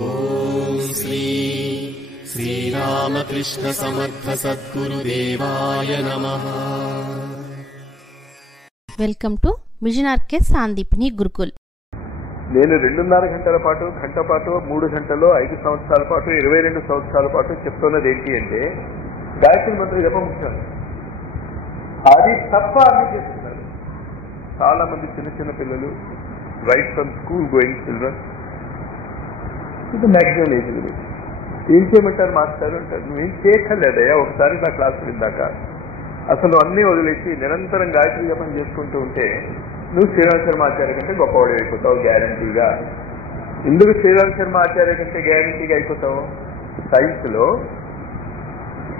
ఓం శ్రీ శ్రీరామకృష్ణ సమర్థ సద్గురుదేవాయ నమః. Welcome to mission RK Sandipani gurukul. నేను 2.5 గంటల పాటు, గంట పాటు, 3 గంటలో 5 సంవత్సరాల పాటు, 22 సంవత్సరాల పాటు చెప్తున్నది ఏంటి అంటే గాయత్రి మంత్ర జపం ముఖ్యం. అది తప్ప అన్ని చేస్తున్నారు. చాలా మంది చిన్న చిన్న పిల్లలు, right from school going children, ఇది మ్యాక్సిమం ఏజ్ గురించి ఏం చేయమంటారు మాస్టర్ అంటారు. నువ్వేం చేయక్కర్లేదయ్యా, ఒకసారి నా క్లాసు విందాక అసలు అన్నీ వదిలేసి నిరంతరం గాయత్రి జపం చేసుకుంటూ ఉంటే నువ్వు శ్రీరామ శర్మ ఆచార్య కంటే గొప్పవాడు అయిపోతావు గ్యారంటీగా. ఎందుకు శ్రీరామ శర్మ ఆచార్య కంటే గ్యారంటీగా అయిపోతావు? సైన్స్లో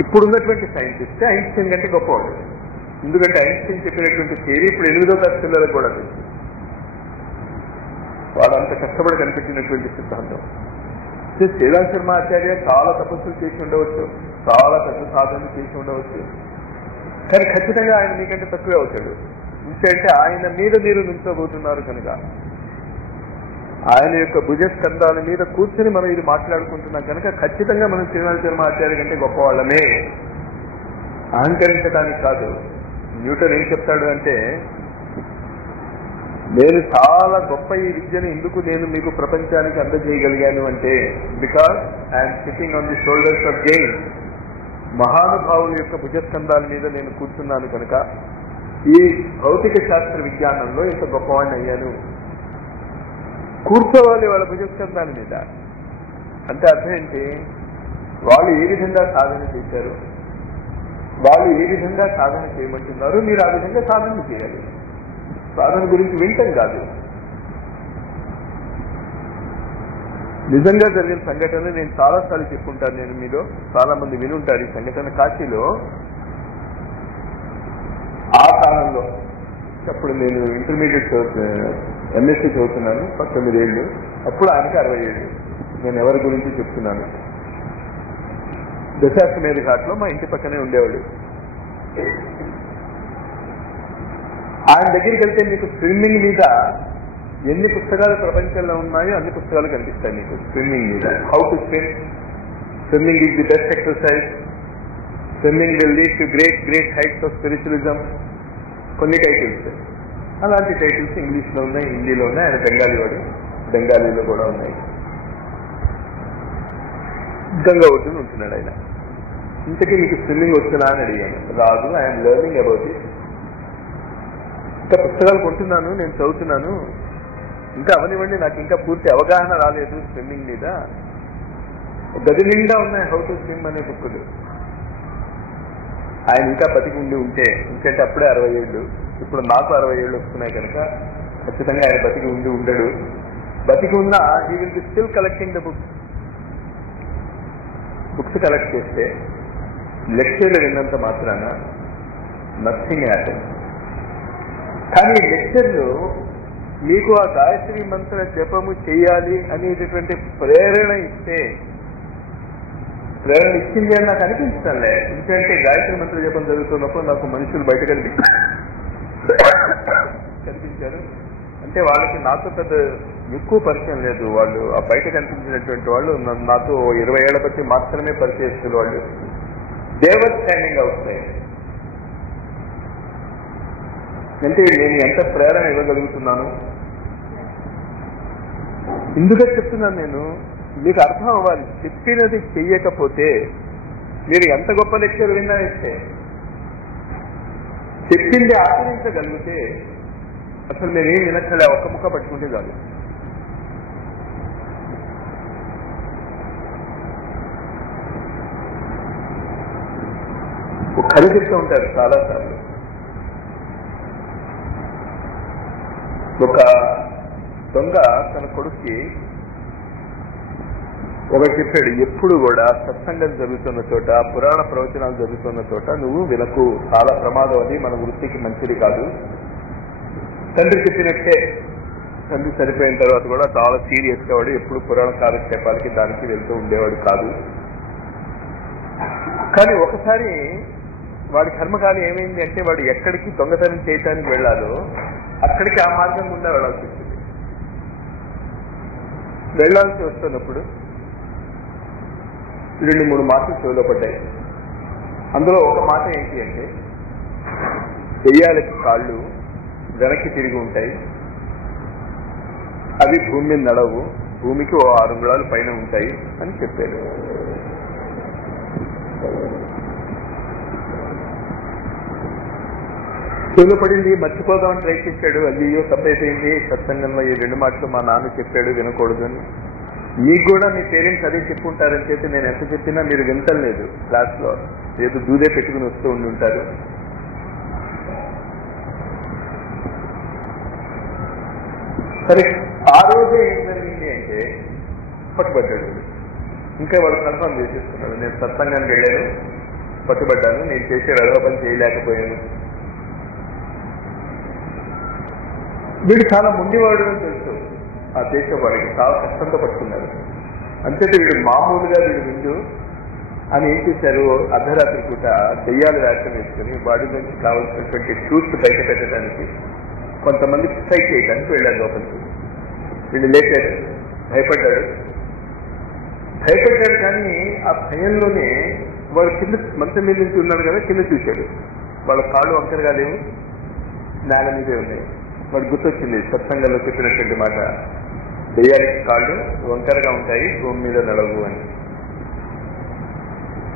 ఇప్పుడున్నటువంటి సైంటిస్ట్ ఐన్స్టీన్ కంటే గొప్పవాడు. ఎందుకంటే ఐన్స్టీన్ చెప్పినటువంటి థియరీ ఇప్పుడు 8వ తరగతి పిల్లలకు కూడా తెలుసు. వాడు అంత కష్టపడి కనిపెట్టినటువంటి సిద్ధాంతం. శ్రీరామ శర్మ ఆచార్య చాలా తపస్సులు చేసి ఉండవచ్చు, చాలా పెద్ద సాధనలు చేసి ఉండవచ్చు, కానీ ఖచ్చితంగా ఆయన మీకంటే తక్కువే అవుతాడు. ఎందుకంటే ఆయన మీద మీరు నిల్చోబోతున్నారు కనుక, ఆయన యొక్క భుజస్కంధాల మీద కూర్చొని మనం ఇది మాట్లాడుకుంటున్నాం కనుక ఖచ్చితంగా మనం శ్రీరామ శర్మ ఆచార్య కంటే గొప్పవాళ్ళమే. అహంకరించడానికి కాదు. న్యూటన్ ఏం చెప్తాడు అంటే, నేను చాలా గొప్ప ఈ విద్యను ఎందుకు నేను మీకు ప్రపంచానికి అందజేయగలిగాను అంటే, because I'm sitting on the shoulders of Jain. మహానుభావుల యొక్క భుజస్కంధాల మీద నేను కూర్చున్నాను కనుక ఈ భౌతిక శాస్త్ర విజ్ఞానంలో ఇంత గొప్పవాడిని అయ్యాను. కూర్చోవాలి వాళ్ళ భుజస్కంధాల మీద అంటే అర్థం ఏంటి? వాళ్ళు ఏ విధంగా సాధన చేశారు, వాళ్ళు ఏ విధంగా సాధన చేయమంటున్నారు, మీరు ఆ విధంగా సాధన చేయాలి. సాధన గురించి వింటం కాదు. నిజంగా జరిగిన సంఘటన నేను చాలాసార్లు చెప్పుకుంటాను. నేను మీలో చాలా మంది వినుంటారు ఈ సంఘటన. కాశీలో ఆ కాలంలో, అప్పుడు నేను ఇంటర్మీడియట్ ఎంఎస్సీ చదువుతున్నాను, 19 ఏళ్ళు. అప్పుడు ఆయనకి 60 ఏళ్ళు. నేను ఎవరి గురించి చెప్తున్నాను? దశాశ్వమేధ ఘాట్లో మా ఇంటి పక్కనే ఉండేవాడు. ఆయన దగ్గరికి వెళ్తే మీకు స్విమ్మింగ్ మీద ఎన్ని పుస్తకాలు ప్రపంచంలో ఉన్నాయో అన్ని పుస్తకాలు కనిపిస్తాయి మీకు స్విమ్మింగ్ మీద. How to swim, swimming is the best exercise, swimming will lead to great great heights of spiritualism, కొన్ని టైటిల్స్. అలాంటి టైటిల్స్ ఇంగ్లీష్లో ఉన్నాయి, హిందీలో ఉన్నాయి. ఆయన బెంగాలీ వాడు, బెంగాలీలో కూడా ఉన్నాయి. గంగా ఒడ్డున ఉంటున్నాడు ఆయన. ఇంతకీ మీకు స్విమ్మింగ్ వచ్చినా అని అడిగాను. రాదు, ఐఎమ్ లెర్నింగ్ అబౌట్ ఇట్. ఇంకా పుస్తకాలు కొంటున్నాను, నేను చదువుతున్నాను, ఇంకా అవనివ్వండి, నాకు ఇంకా పూర్తి అవగాహన రాలేదు స్విమ్మింగ్ మీద. గది నిండా ఉన్నాయి హౌ టు స్విమ్ అనే బుక్కులు. ఆయన ఇంకా బతికి ఉండి ఉంటే, ఎందుకంటే అప్పుడే 60 ఏళ్ళు, ఇప్పుడు నాకు 60 ఏళ్ళు వస్తున్నాయి కనుక ఖచ్చితంగా ఆయన బతికి ఉండి ఉండడు. బతికి ఉన్నా he will be still collecting the books. Books collect చేస్తే లెక్చర్లు విన్నంత మాత్రాన నథింగ్ హ్యాపెన్స్. కానీ లెక్చర్లు మీకు ఆ గాయత్రి మంత్ర జపము చేయాలి అనేటటువంటి ప్రేరణ ఇస్తే, ప్రేరణ ఇచ్చింది అని నాకు అనిపించలే. ఎందుకంటే గాయత్రి మంత్ర జపం జరుగుతున్నప్పుడు నాకు మనుషులు బయట కనిపించారు. అంటే వాళ్ళకి నాతో పెద్ద ఎక్కువ పరిచయం లేదు. వాళ్ళు ఆ బయట కనిపించినటువంటి వాళ్ళు నాతో 20 ఏళ్ల బట్టి మాత్రమే పరిచయిస్తున్న వాళ్ళు. దేవర్ స్టాండింగ్ అవుతాయి. అంటే నేను ఎంత ప్రేరణ ఇవ్వగలుగుతున్నాను, ఎందుకంటే చెప్తున్నాను నేను, మీకు అర్థం అవ్వాలి. చెప్పినది చెయ్యకపోతే మీరు ఎంత గొప్ప లెక్చర్ విన్నా ఇస్తే, చెప్పింది ఆచరించగలిగితే అసలు నేనేం వినక్కలే, ఒక్క ముక్క పట్టుకుంటే చాలు. కథ చెప్తూ ఉంటారు చాలాసార్లు. ఒక దొంగ తన కొడుక్కి ఒకటి చెప్పాడు, ఎప్పుడు కూడా సత్సంగం జరుగుతున్న చోట, పురాణ ప్రవచనాలు జరుగుతున్న చోట నువ్వు వినకు, చాలా ప్రమాదం, అది మన వృత్తికి మంచిది కాదు. తండ్రి చెప్పినట్టే, తండ్రి చనిపోయిన తర్వాత కూడా చాలా సీరియస్గా వాడు ఎప్పుడు పురాణ కాలక్షేపాలకి దానికి వెళ్తూ ఉండేవాడు కాదు. కానీ ఒకసారి వాడి కర్మకాలి ఏమైంది అంటే, వాడు ఎక్కడికి దొంగతనం చేయటానికి వెళ్ళాలో అక్కడికి ఆ మార్గం గుండా వెళ్ళాల్సి వచ్చింది. వెళ్ళాల్సి వస్తున్నప్పుడు 2-3 మాటలు చెవిలో పడ్డాయి. అందులో ఒక మాట ఏంటి అంటే, దెయ్యాలకి కాళ్ళు వెనక్కి తిరిగి ఉంటాయి, అవి భూమి మీద నడవు, భూమికి 6 అంగుళాలు పైన ఉంటాయి అని చెప్పాడు. చెవిలో పడింది, మర్చిపోదామని ట్రై చేశాడు. అయ్యో తప్పైపోయింది, సత్సంగంలో ఈ 2 మాటలు మా నాన్న చెప్పాడు వినకూడదు అని. మీకు కూడా మీ పేరెంట్స్ అదే చెప్పుంటారని చెప్పి నేను ఎంత చెప్పినా మీరు వింటలేదు. క్లాస్లో ఏదో దూదే పెట్టుకుని వస్తూ ఉండి ఉంటారు. సరే, ఆ రోజే ఏం జరిగింది అంటే పట్టుబడ్డాడు. ఇంకా వాడు కన్ఫర్మ్ చేసేస్తున్నాడు, నేను సత్సంగానికి వెళ్ళాను, పట్టుబడ్డాను, నేను చేసే వెధవ పని చేయలేకపోయాను. వీడు చాలా ముండివాడు అని తెలుసు. ఆ దేశవాడికి చాలా కష్టంతో పట్టుకున్నారు. అంతేతే వీడు మామూలుగా వీడు విందు అని ఏం చేశారు, అర్ధరాత్రి పూట దెయ్యాలు వేషం వేసుకుని వాడి నుంచి కావాల్సినటువంటి ట్రూత్ బయట పెట్టడానికి కొంతమంది సైట్ చేయడానికి వెళ్ళారు లోపలికి. వీళ్ళు లేచారు, భయపడ్డాడు కానీ ఆ భయంలోనే వాడు కింద మంచం మీద నుంచి ఉన్నాడు కదా, కింద చూశాడు. వాళ్ళ కాళ్ళు వంకరగా లేవు, నేల మీదే ఉన్నాయి. వాడు గుర్తొచ్చింది సత్సంగంలో చెప్పినటువంటి మాట, దెయ్యాలకి కాళ్ళు వంకరగా ఉంటాయి, భూమి మీద నడవు అని.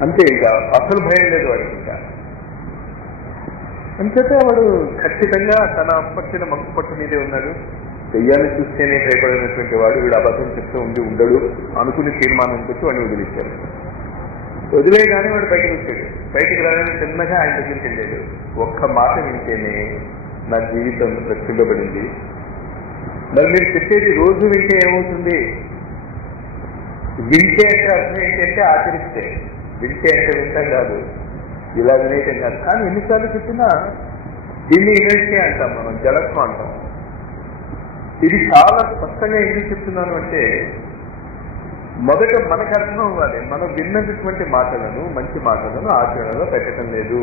అంతే, ఇంకా అసలు భయం లేదు వాడికి. ఇంకా అంతేతే వాడు ఖచ్చితంగా తన పట్టిన మంకు పట్టు మీదే ఉన్నాడు. దెయ్యాన్ని చూస్తేనే భయపడినటువంటి వాడు వీడు అబద్ధం చెప్తూ ఉండడు అనుకుని తీర్మానం పెట్టి వాడిని వదిలేశాడు. వదిలేయగానే వాడు బయటకు వచ్చాడు. బయటికి రాగానే చిన్నగా ఆయన దగ్గరికి వెళ్ళాడు. ఒక్క మాట వింటేనే నా జీవితం రక్షింపబడింది. మరి మీరు చెప్పేది రోజు వింటే ఏమవుతుంది? వింటే అంటే అర్థం ఏంటంటే ఆచరిస్తే, వింటే అంటే వింటాం కాదు, ఇలా వినేయటం కాదు. కానీ ఎన్నిసార్లు చెప్పినా దీన్ని ఇన్వెస్టే అంటాం మనం, జలత్వం అంటాం. ఇది చాలా స్పష్టంగా ఎందుకు చెప్తున్నాను అంటే, మొదట మనకు అర్థం అవ్వాలి, మనం విన్నటువంటి మాటలను, మంచి మాటలను ఆచరణలో పెట్టడం లేదు.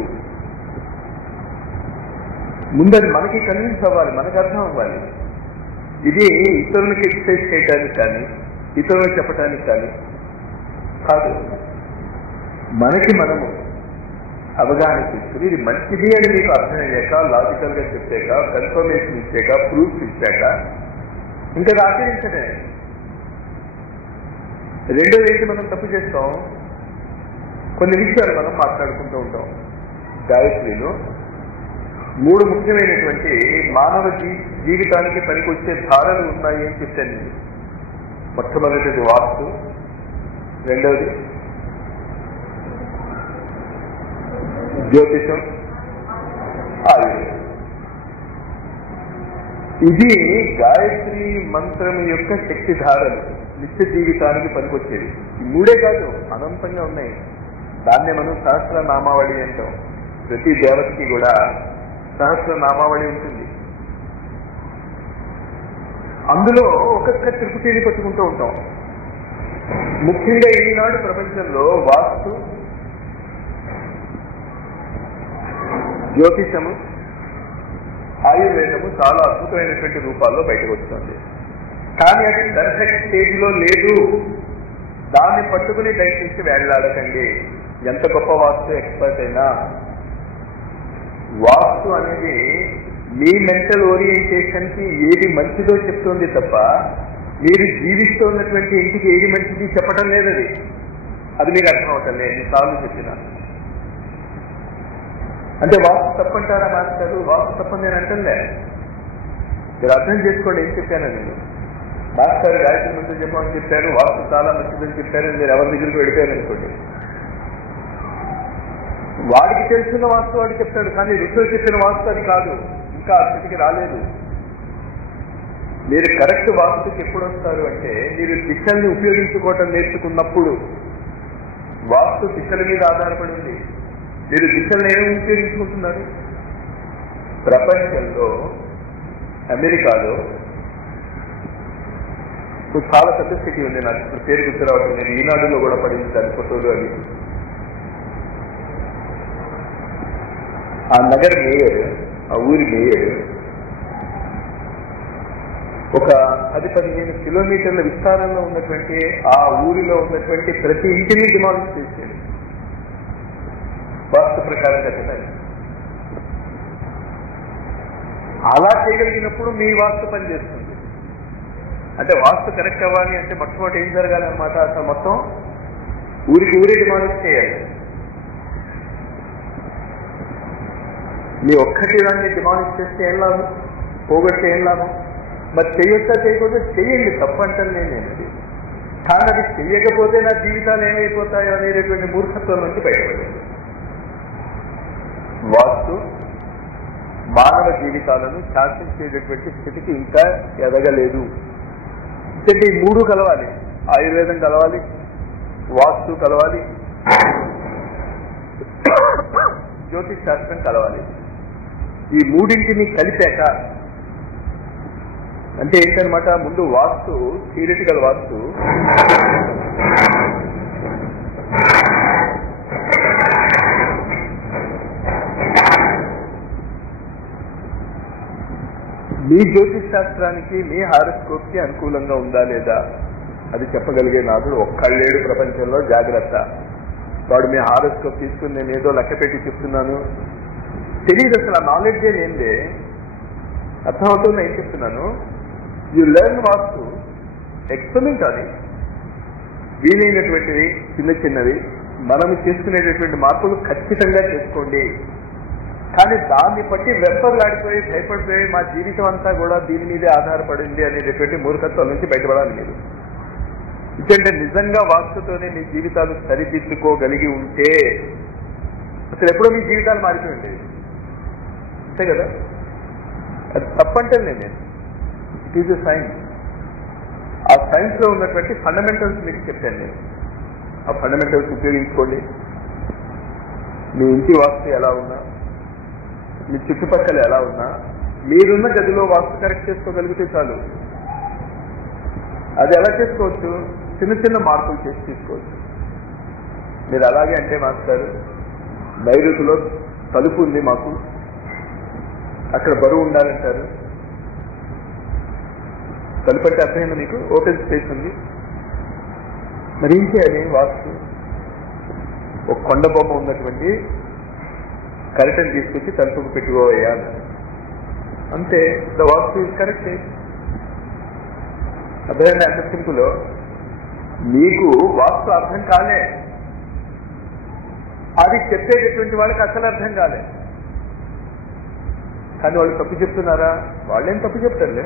ముందది మనకి కన్విన్స్ అవ్వాలి, మనకు అర్థం అవ్వాలి. ఇది ఇతరులకి ఎక్సర్సైజ్ చేయడానికి కానీ, ఇతరులకు చెప్పడానికి కానీ కాదు. మనకి మనము అవగాహన చేసుకుని ఇది మంచిది అని మీకు అర్థమయ్యాక, లాజికల్ గా చెప్పాక, కన్ఫర్మేషన్ ఇచ్చాక, ప్రూఫ్ ఇచ్చాక ఇంకా ఆచరించడే. రెండోది ఏంటి మనం తప్పు చేస్తాం, కొన్ని విషయాలు మనం మాట్లాడుకుంటూ ఉంటాం. గాయత్రిలో 3 ముఖ్యమైనటువంటి మానవ జీవితానికి పనికొచ్చే ధారలు ఉన్నాయి అని చెప్పాను. మొట్టమొదటిది వాస్తు, రెండవది జ్యోతిషం, ఆయుర్వేదం. ఇది గాయత్రి మంత్రం యొక్క శక్తి ధారలు, నిత్య జీవితానికి పనికొచ్చేది. ఈ 3 కాదు, అనంతంగా ఉన్నాయి. దాన్నే మనం సహస్రనామావళి అంటాం. ప్రతి దేవతకి కూడా సహస్రనామావళి ఉంటుంది. అందులో ఒక్కొక్క త్రిపుటిని పట్టుకుంటూ ఉంటాం. ముఖ్యంగా ఈనాడు ప్రపంచంలో వాస్తు, జ్యోతిషము, ఆయుర్వేదము చాలా అద్భుతమైనటువంటి రూపాల్లో బయటకు వస్తుంది. కానీ అది పర్ఫెక్ట్ స్టేజ్లో లేదు. దాన్ని పట్టుకుని దయచేసి వేళ్లాడకండి. ఎంత గొప్ప వాస్తు ఎక్స్పర్ట్ అయినా, వాస్తు అనేది మీ మెంటల్ ఓరియంటేషన్ కి ఏది మంచిదో చెప్తుంది తప్ప, మీరు జీవిస్తూ ఉన్నటువంటి ఇంటికి ఏది మంచిది చెప్పడం లేదు. అది మీకు అర్థం అవటం లేదు. ఎన్నిసార్లు చెప్పినా అంటే వాస్తు తప్పంటారా మాస్టారు? వాస్తు తప్పని నేను అంటలే, మీరు అర్థం చేసుకోండి ఏం చెప్పాను. నేను మాస్టర్ గాయత్రి మంత్రం చెప్పమని చెప్పారు, వాస్తు చాలా మంచిదని చెప్పారు, మీరు ఎవరి దగ్గరికి వెళ్ళిపోయారు అనుకోండి. వాడికి తెలిసిన వాస్తు వాడికి చెప్తాడు, కానీ ఋషులు చెప్పిన వాస్తు అది కాదు, ఇంకా ఆ స్థితికి రాలేదు. మీరు కరెక్ట్ వాస్తుకి ఎప్పుడు వస్తారు అంటే, మీరు దిశల్ని ఉపయోగించుకోవటం నేర్చుకున్నప్పుడు. వాస్తు దిశల మీద ఆధారపడి ఉంది. మీరు దిశలను ఏమేమి ఉపయోగించుకుంటున్నారు? ప్రపంచంలో అమెరికాలో చాలా పెద్ద స్థితి ఉంది, నాకు ఇప్పుడు పేరు గుర్తు రావడం లేదు, ఈనాడులో కూడా పడింది దాని ఫోటోలు అవి. ఆ నగర మేయర్, ఆ ఊరి మేయర్ ఒక 10-15 కిలోమీటర్ల విస్తారంలో ఉన్నటువంటి ఆ ఊరిలో ఉన్నటువంటి ప్రతి ఇంటిని డిమాలిష్ చేసేది వాస్తు ప్రకారం కట్టడానికి. అలా చేయగలిగినప్పుడు మీ వాస్తు పని చేస్తుంది. అంటే వాస్తు కరెక్ట్ అవ్వాలి అంటే మొట్టమొదటి ఏం జరగాలి అన్నమాట, అసలు మొత్తం ఊరికి ఊరే డిమాలిష్ చేయాలి. మీ ఒక్కటి దాన్ని డిమాలిష్ చేస్తే ఏం లాభం, పోగొట్టే ఏం లాభం? మరి చేయొచ్చా చేయకపోతే చెయ్యండి, తప్పంటాను నేను. కానీ అది చెయ్యకపోతే నా జీవితాలు ఏమైపోతాయో అనేటటువంటి మూర్ఖత్వం నుంచి బయటపడింది. వాస్తు మానవ జీవితాలను శాసించేటటువంటి స్థితికి ఇంకా ఎదగలేదు. అంటే ఈ మూడు కలవాలి, ఆయుర్వేదం కలవాలి, వాస్తు కలవాలి, జ్యోతిష్ శాస్త్రం కలవాలి. ఈ మూడింటిని కలిపాక అంటే ఏంటనమాట, ముందు వాస్తు థియరిటికల్ వాస్తు, మీ జ్యోతిష్ శాస్త్రానికి మీ హారోస్కోప్ కి అనుకూలంగా ఉందా లేదా అది చెప్పగలిగే నాదుడు ఒక్కళ్ళేడు ప్రపంచంలో. జాగ్రత్త, వాడు మీ హారోస్కోప్ తీసుకుని నేను ఏదో లెక్క పెట్టి చెప్తున్నాను తెలియదు, అసలు ఆ నాలెడ్జే లేదే. అర్థమవుతుంది ఏం చెప్తున్నాను. యు లెర్న్ వాస్తు, ఎక్స్పెరిమెంట్ అది, వీలైనటువంటివి చిన్న చిన్నవి మనము చేసుకునేటటువంటి మార్పులు ఖచ్చితంగా చేసుకోండి. కానీ దాన్ని బట్టి వెంపర్లాడిపోయి భయపడిపోయి మా జీవితం అంతా కూడా దీని మీదే ఆధారపడింది అనేటటువంటి మూర్ఖత్వం నుంచి బయటపడాలి మీరు. ఎందుకంటే నిజంగా వాస్తుతోనే మీ జీవితాలు సరిదిద్దుకోగలిగి ఉంటే అసలు ఎప్పుడో మీ జీవితాలు మారిపోయి ఉండేవి, అంతే కదా. అది తప్పంటే నేను, ఇట్ ఈజ్ ఎ సైన్స్. ఆ సైన్స్ లో ఉన్నటువంటి ఫండమెంటల్స్ మీకు చెప్పాను నేను. ఆ ఫండమెంటల్స్ ఉపయోగించుకోండి. మీ ఇంటి వాస్తు ఎలా ఉన్నా, మీ చుట్టుపక్కల ఎలా ఉన్నా, మీరున్న గదిలో వాస్తు కరెక్ట్ చేసుకోగలిగితే చాలు. అది ఎలా చేసుకోవచ్చు, చిన్న చిన్న మార్పులు చేసి తీసుకోవచ్చు. మీరు అలాగే అంటే మాస్టర్ నైరుతిలో తలుపు ఉంది మాకు, అక్కడ బరువు ఉండాలంటారు. తలుపు అంటే అర్థమైంది మీకు, ఓపెన్ స్పేస్ ఉంది. మరి ఏం చేయాలి, వాస్తు ఒక కొండ బొమ్మ ఉన్నటువంటి కరెక్ట్ తీసుకొచ్చి తలుపుకు పెట్టుకోవయ్యా అంతే. The vastu is correct. అర్థమైంది అంత సింపుల్. మీకు వాస్తు అర్థం కాలే, అది చెప్పేటటువంటి వాళ్ళకి అసలు అర్థం కాలే. కానీ వాళ్ళు తప్పు చెప్తున్నారా? వాళ్ళేం తప్పు చెప్తారులే,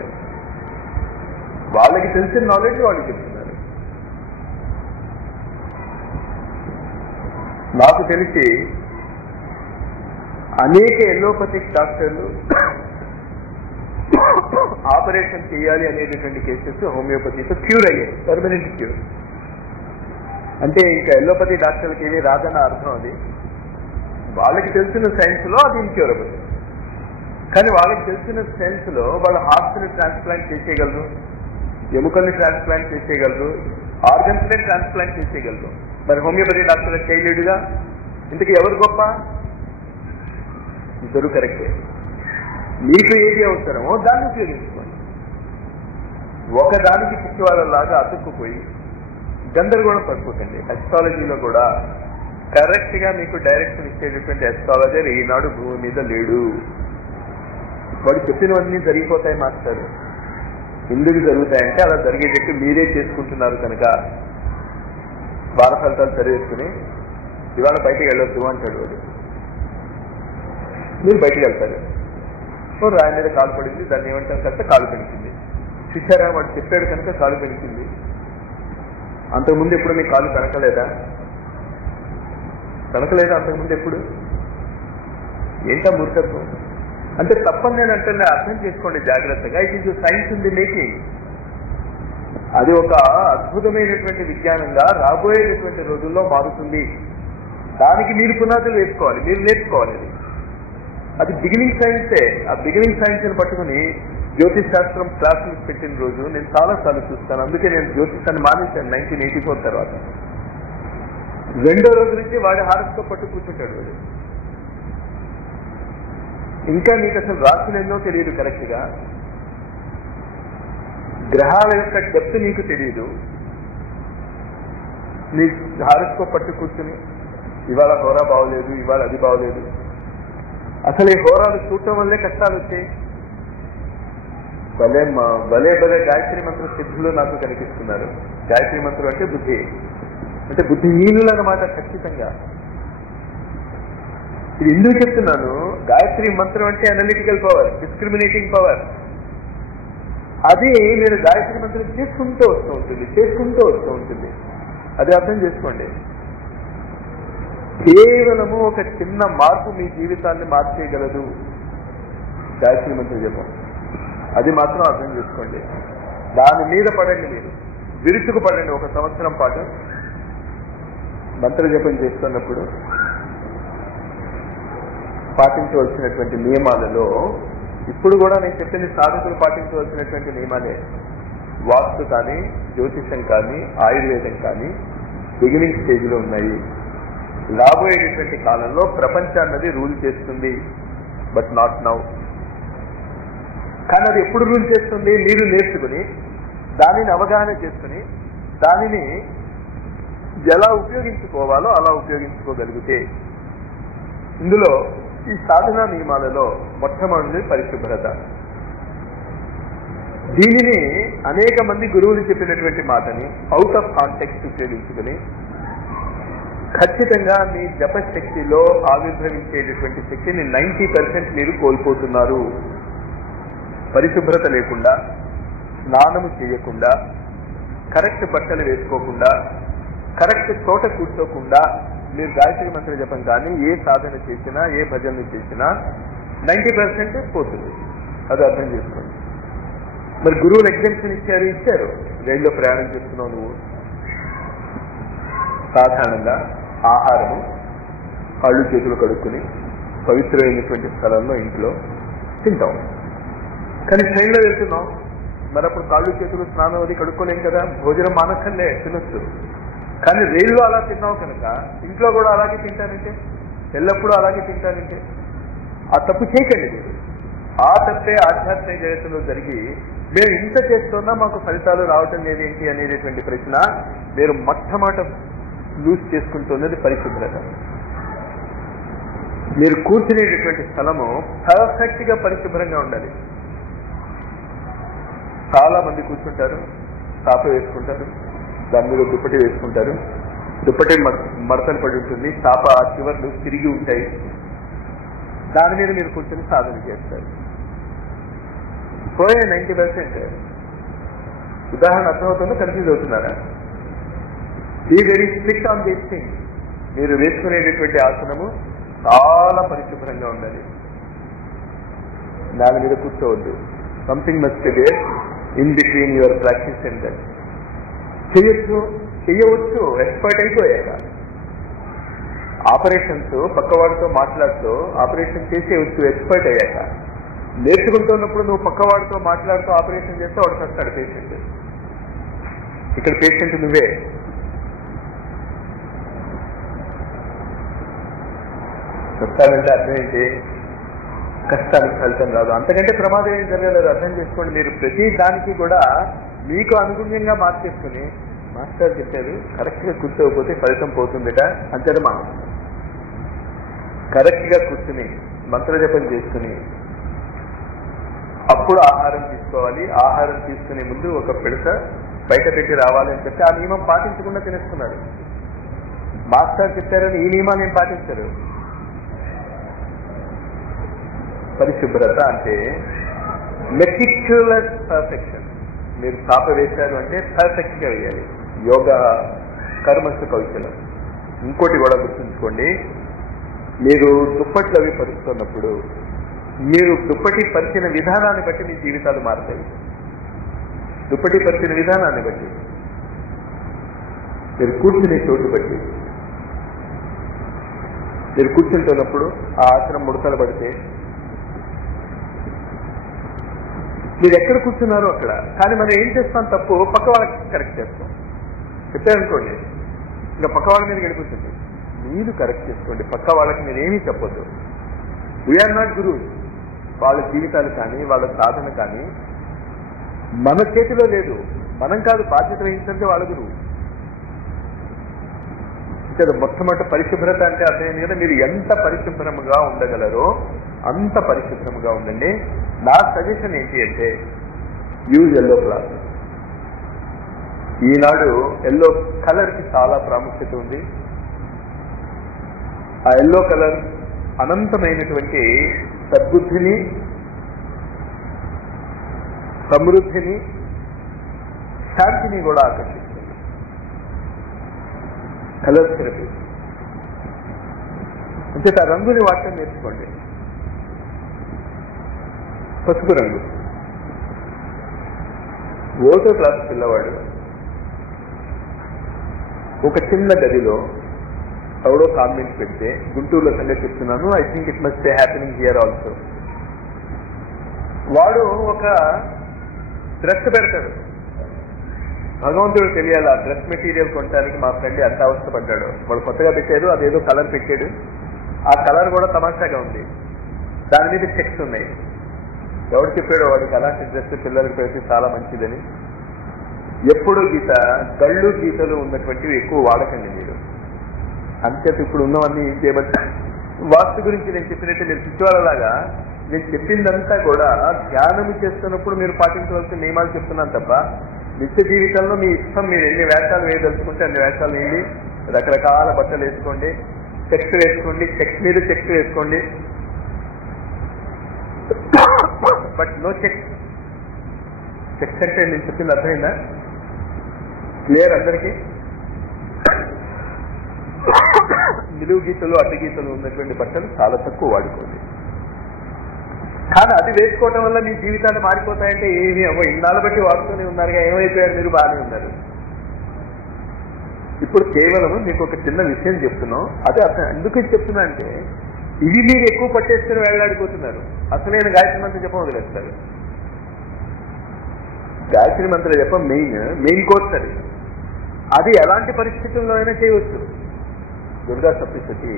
వాళ్ళకి తెలిసిన నాలెడ్జ్ వాళ్ళు చెప్తున్నారు. నాకు తెలిసి అనేక ఎలోపతిక్ డాక్టర్లు ఆపరేషన్ చేయాలి అనేటటువంటి కేసెస్ హోమియోపతితో క్యూర్ అయ్యాయి, పర్మనెంట్ క్యూర్. అంటే ఇంకా ఎలోపతి డాక్టర్లకి ఏమీ రాదన్న అర్థం. అది వాళ్ళకి తెలిసిన సైన్స్ లో అది ఇన్క్యూరబుల్. కానీ వాళ్ళకి తెలిసిన సైన్స్ లో వాళ్ళు హార్ట్ని ట్రాన్స్ప్లాంట్ చేసేయగలరు, ఎముకల్ని ట్రాన్స్ప్లాంట్ చేసేయగలరు, ఆర్గన్స్ ని ట్రాన్స్ప్లాంట్ చేసేయగలరు. మరి హోమియోపతి డాక్టర్ చేయలేడుగా. ఇంతకీ ఎవరు గొప్ప? ఇద్దరు కరెక్టే. మీకు ఏది అవసరమో దాన్ని ఉపయోగించుకోండి. ఒకదానికి పిచ్చివాళ్ళలాగా అతుక్కుపోయి గందరగోళం పడిపోతుంది. అస్ట్రాలజీలో కూడా కరెక్ట్ గా మీకు డైరెక్షన్ ఇచ్చేటటువంటి అస్ట్రాలజర్ ఈనాడు భూమి మీద లేడు. వాడు చెప్పినవన్నీ జరిగిపోతాయి మాస్టర్. ఎందుకు జరుగుతాయంటే అలా జరిగేటట్టు మీరే చేసుకుంటున్నారు కనుక. వార ఫలితాలు చదివేసుకుని ఇవాళ బయటికి వెళ్ళొద్దు అంటాడు వాడు, మీరు బయటికి వెళ్తారు. సో రాయి మీద కాలు పడింది, దాన్ని ఏమంటారు కనుక కాలు పెంచింది. చూసారా, వాడు చెప్పాడు కనుక కాలు పెంచింది. అంతకుముందు ఎప్పుడు మీకు కాలు కనకలేదా? కనకలేదా అంతకుముందు ఎప్పుడు? ఏంటా మూర్ఖత్వం అంటే? తప్పని నేను అంటే అర్థం చేసుకోండి జాగ్రత్తగా. It is science in the making. అది ఒక అద్భుతమైనటువంటి విజ్ఞానంగా రాబోయేటటువంటి రోజుల్లో మారుతుంది. దానికి మీరు పునాదులు వేసుకోవాలి, మీరు నేర్చుకోవాలి. అది బిగినింగ్ సైన్సే. ఆ బిగినింగ్ సైన్స్ ని పట్టుకుని జ్యోతిష్ శాస్త్రం క్లాసులు పెట్టిన రోజు నేను చాలాసార్లు చూస్తాను. అందుకే నేను జ్యోతిషాన్ని మానేశాను 1984 తర్వాత. రెండో రోజు నుంచి వాడి హారస్కోప్ పట్టు కూర్చుంటాడు వాడు. ఇంకా నీకు అసలు రాసులు ఎన్నో తెలియదు కరెక్ట్ గా. గ్రహాల యొక్క డెప్త్ నీకు తెలియదు. నీ హారస్కోప్ పట్టు కూర్చుని ఇవాళ హోరా బాగోలేదు, ఇవాళ అది బాగోలేదు. అసలు ఈ హోరాలు చూడటం వల్లే కష్టాలు వచ్చాయి. భలే భలే భలే గాయత్రి మంత్ర సిద్ధులు నాకు కనిపిస్తున్నారు. గాయత్రి మంత్రం అంటే బుద్ధి, అంటే బుద్ధిహీనులు అన్నమాట. ఖచ్చితంగా ఇది ఎందుకు చెప్తున్నాను, గాయత్రి మంత్రం అంటే అనలిటికల్ పవర్, డిస్క్రిమినేటింగ్ పవర్. అది మీరు గాయత్రి మంత్రం చేసుకుంటూ వస్తూ ఉంటుంది. అది అర్థం చేసుకోండి. కేవలము ఒక చిన్న మార్పు మీ జీవితాన్ని మార్చేయగలదు గాయత్రి మంత్ర జపం. అది మాత్రం అర్థం చేసుకోండి. దాని మీద పడండి, మీరు విరుచుకు పడండి. 1 సంవత్సరం పాటు మంత్ర జపం చేస్తున్నప్పుడు పాటించవలసినటువంటి నియమాలలో ఇప్పుడు కూడా నేను చెప్పింది సాధకులు పాటించవలసినటువంటి నియమాలే. వాస్తు కానీ, జ్యోతిషం కానీ, ఆయుర్వేదం కానీ బిగినింగ్ స్టేజ్లో ఉన్నాయి. రాబోయేటటువంటి కాలంలో ప్రపంచాన్నది రూల్ చేస్తుంది, బట్ నాట్ నౌ. కానీ అది ఎప్పుడు రూల్ చేస్తుంది? మీరు నేర్చుకుని దానిని అవగాహన చేసుకుని దానిని ఎలా ఉపయోగించుకోవాలో అలా ఉపయోగించుకోగలిగితే. ఇందులో ఈ సాధనా నియమాలలో మొట్టమొదటి పరిశుభ్రత. దీనిని అనేక మంది గురువులు చెప్పినటువంటి మాటని అవుట్ ఆఫ్ కాంటెక్స్ట్ ఉపయోగించుకుని ఖచ్చితంగా మీ జపశక్తిలో ఆవిర్భవించేటటువంటి శక్తిని 90% మీరు కోల్పోతున్నారు. పరిశుభ్రత లేకుండా, స్నానము చేయకుండా, కరెక్ట్ బట్టలు వేసుకోకుండా, కరెక్ట్ చోట కూర్చోకుండా మీరు గాయత్రి మంత్ర జపం కానీ ఏ సాధన చేసినా, ఏ భజనలు చేసినా 90% పోతుంది. అది అర్థం చేసుకోండి. మరి గురువులు ఎగ్జామ్షన్ ఇచ్చారు. రైల్లో ప్రయాణం చేస్తున్నావు నువ్వు, సాధారణంగా ఆహారము కాళ్ళు చేతులు కడుక్కుని పవిత్రమైనటువంటి స్థలంలో ఇంట్లో తింటాం. కానీ ట్రైన్లో వెళ్తున్నాం, మరి అప్పుడు కాళ్ళు చేతులు స్నానం అది కడుక్కోలేం కదా, భోజనం మానక్కర్లే, తినొచ్చు. కానీ రైల్లో అలా తిన్నావు కనుక ఇంట్లో కూడా అలాగే తింటానంటే, ఎల్లప్పుడూ అలాగే తింటానంటే ఆ తప్పు చేయకండి మీరు. ఆ తప్పే ఆధ్యాత్మిక జగత్తులో జరిగి మేము ఇంత చేస్తున్నా మాకు ఫలితాలు రావటం లేదేంటి అనేటటువంటి ప్రశ్న మీరు మొట్టమొదట లూజ్ చేసుకుంటున్నది పరిశుభ్రత. మీరు కూర్చునేటటువంటి స్థలము పర్ఫెక్ట్ గా పరిశుభ్రంగా ఉండాలి. చాలా మంది కూర్చుంటారు, చాప వేసుకుంటారు, దాని మీద దుప్పటి వేసుకుంటారు, దుప్పటి మడతలు పడి ఉంటుంది, చాప చివర్లు తిరిగి ఉంటాయి, దాని మీద మీరు కూర్చొని సాధన చేస్తారు. పోయే 90%. ఉదాహరణ అర్థమవుతుందో కన్ఫ్యూజ్ అవుతున్నారా? Be very strict on these thing. మీరు వేసుకునేటటువంటి ఆసనము చాలా పరిశుభ్రంగా ఉండాలి. దాని మీద కూర్చోవద్దు. Something must be there in between your practice and that. చేయవచ్చు ఎక్స్పర్ట్ అయిపోయాక. ఆపరేషన్స్ పక్కవాడితో మాట్లాడుతూ ఆపరేషన్ చేసేయచ్చు ఎక్స్పర్ట్ అయ్యాక. నేర్చుకుంటున్నప్పుడు నువ్వు పక్కవాడితో మాట్లాడుతూ ఆపరేషన్ చేస్తే వాడు వస్తాడు పేషెంట్. ఇక్కడ పేషెంట్ నువ్వే. వస్తాడంటే అర్థం ఏంటి? కష్టానికి ఫలితం రాదు. అంతకంటే ప్రమాదం ఏం జరగలేదు. అర్థం చేసుకోండి. మీరు ప్రతి దానికి కూడా మీకు అనుగుణ్యంగా మార్చేసుకుని మాస్టర్ చెప్పారు కరెక్ట్ గా కూర్చోకపోతే ఫలితం పోతుందిట అంతేనా. మా కరెక్ట్ గా కూర్చుని మంత్రజపం చేసుకుని అప్పుడు ఆహారం తీసుకోవాలి. ఆహారం తీసుకునే ముందు ఒక పిడత బయట పెట్టి రావాలి అని చెప్పి ఆ నియమం పాటించకుండా తినేస్తున్నారు. మాస్టర్ చెప్పారని ఈ నియమాలు ఏం పాటించరు. పరిశుభ్రత అంటే మెటిక్యులస్ పర్ఫెక్షన్. మీరు చాప వేశారు అంటే పర్ఫెక్ట్ గా వేయాలి. యోగా కర్మస్థ కౌశలం. ఇంకోటి కూడా గుర్తుంచుకోండి, మీరు దుప్పట్లు అవి పరుస్తున్నప్పుడు మీరు దుప్పటి పరిచిన విధానాన్ని బట్టి మీ జీవితాలు మారుతాయి. దుప్పటి పరిచిన విధానాన్ని బట్టి, మీరు కూర్చునే చోటు బట్టి. మీరు కూర్చుంటున్నప్పుడు ఆ ఆసనం ముడతలు పడితే మీరు ఎక్కడ కూర్చున్నారో అక్కడ. కానీ మనం ఏం చేస్తాం తప్పు, పక్క వాళ్ళకి కరెక్ట్ చేస్తాం. చెప్పారనుకోండి ఇంకా పక్క వాళ్ళ మీద గడిపోతుంది. మీరు కరెక్ట్ చేసుకోండి, పక్క వాళ్ళకి మీరు ఏమీ చెప్పొద్దు. వీఆర్ నాట్ గురువు. వాళ్ళ జీవితాలు కానీ వాళ్ళ సాధన కానీ మన చేతిలో లేదు. మనం కాదు బాధ్యత వహించండి వాళ్ళ గురువు. మొట్టమొదటి పరిశుభ్రత అంటే అర్థమైంది కదా. మీరు ఎంత పరిశుభ్రంగా ఉండగలరో అంత పరిశుభ్రంగా ఉండండి. నా సజెషన్ ఏంటి అంటే యూజ్ ఎల్లో క్లాత్. ఈనాడు ఎల్లో కలర్ కి చాలా ప్రాముఖ్యత ఉంది. ఆ ఎల్లో కలర్ అనంతమైనటువంటి సద్బుద్ధిని, సమృద్ధిని, శాంతిని కూడా ఆకర్షిస్తుంది. కలర్ థెరపీ అంటే ఆ రంగుని వాడటం నేర్చుకోండి. పసుపు రంగు. 1వ క్లాస్ పిల్లవాడు ఒక చిన్న గదిలో ఎవడో కామెంట్ పెడితే, గుంటూరులో సంగతి చెప్తున్నాను, I think it must be happening here also. వాడు ఒక డ్రెస్ పెడతాడు. భగవంతుడు తెలియాలి ఆ డ్రెస్ మెటీరియల్ కొనడానికి మా ఫ్రెండ్ ఎంత అవస్థపడ్డాడు. వాడు కొత్తగా పెట్టారు, అదేదో కలర్ పెట్టాడు. ఆ కలర్ కూడా తమాషాగా ఉంది, దాని మీద చెక్స్ ఉన్నాయి. ఎవడు చెప్పాడు వాడికి అలాంటి డ్రెస్ పిల్లలకు పెడితే చాలా మంచిదని? ఎప్పుడు గీత గళ్ళు గీతలు ఉన్నటువంటివి ఎక్కువ వాడకండి మీరు. అంతేత ఇప్పుడు ఉన్నవన్నీ ఏం చేయబట్టి వాస్తు గురించి నేను చెప్పినట్టు మీరు పిచ్చివాళ్ళలాగా నేను చెప్పిందంతా కూడా ధ్యానం చేస్తున్నప్పుడు మీరు పాటించవలసిన నియమాలు చెప్తున్నాను తప్ప నిత్య జీవితంలో మీ ఇష్టం. మీరు ఎన్ని వేషాలు వేయదలుచుకుంటే అన్ని వేషాలు వేయండి. రకరకాల బట్టలు వేసుకోండి, చెక్స్ వేసుకోండి, చెక్స్ మీద చెక్స్ వేసుకోండి, బట్ నో చెక్స్. చెక్స్ అంటే నేను చెప్పింది అర్థమైందా? క్లియర్ అందరికీ? నిలువు గీతలు, అడ్డు గీతలు ఉన్నటువంటి బట్టలు చాలా తక్కువ వాడుకోండి. కానీ అది వేసుకోవటం వల్ల మీ జీవితాలు మారిపోతాయంటే ఏమి అవ్వ. ఇన్నాళ్ళు బట్టి వాడుతూనే ఉన్నారుగా, ఏమైపోయారు మీరు? బాగానే ఉన్నారు. ఇప్పుడు కేవలం మీకు ఒక చిన్న విషయం చెప్తున్నాం. అదే అర్థం ఎందుకు చెప్తున్నా అంటే ఇవి మీరు ఎక్కువ పట్టేసుకుని వెళ్ళాడిపోతున్నారు. అసలైన గాయత్రి మంత్రం జపం వదిలేస్తారు. గాయత్రి మంత్ర జపం మెయిన్ కోర్స్ అది. అది ఎలాంటి పరిస్థితుల్లో అయినా చేయవచ్చు. దుర్గా సప్తశతి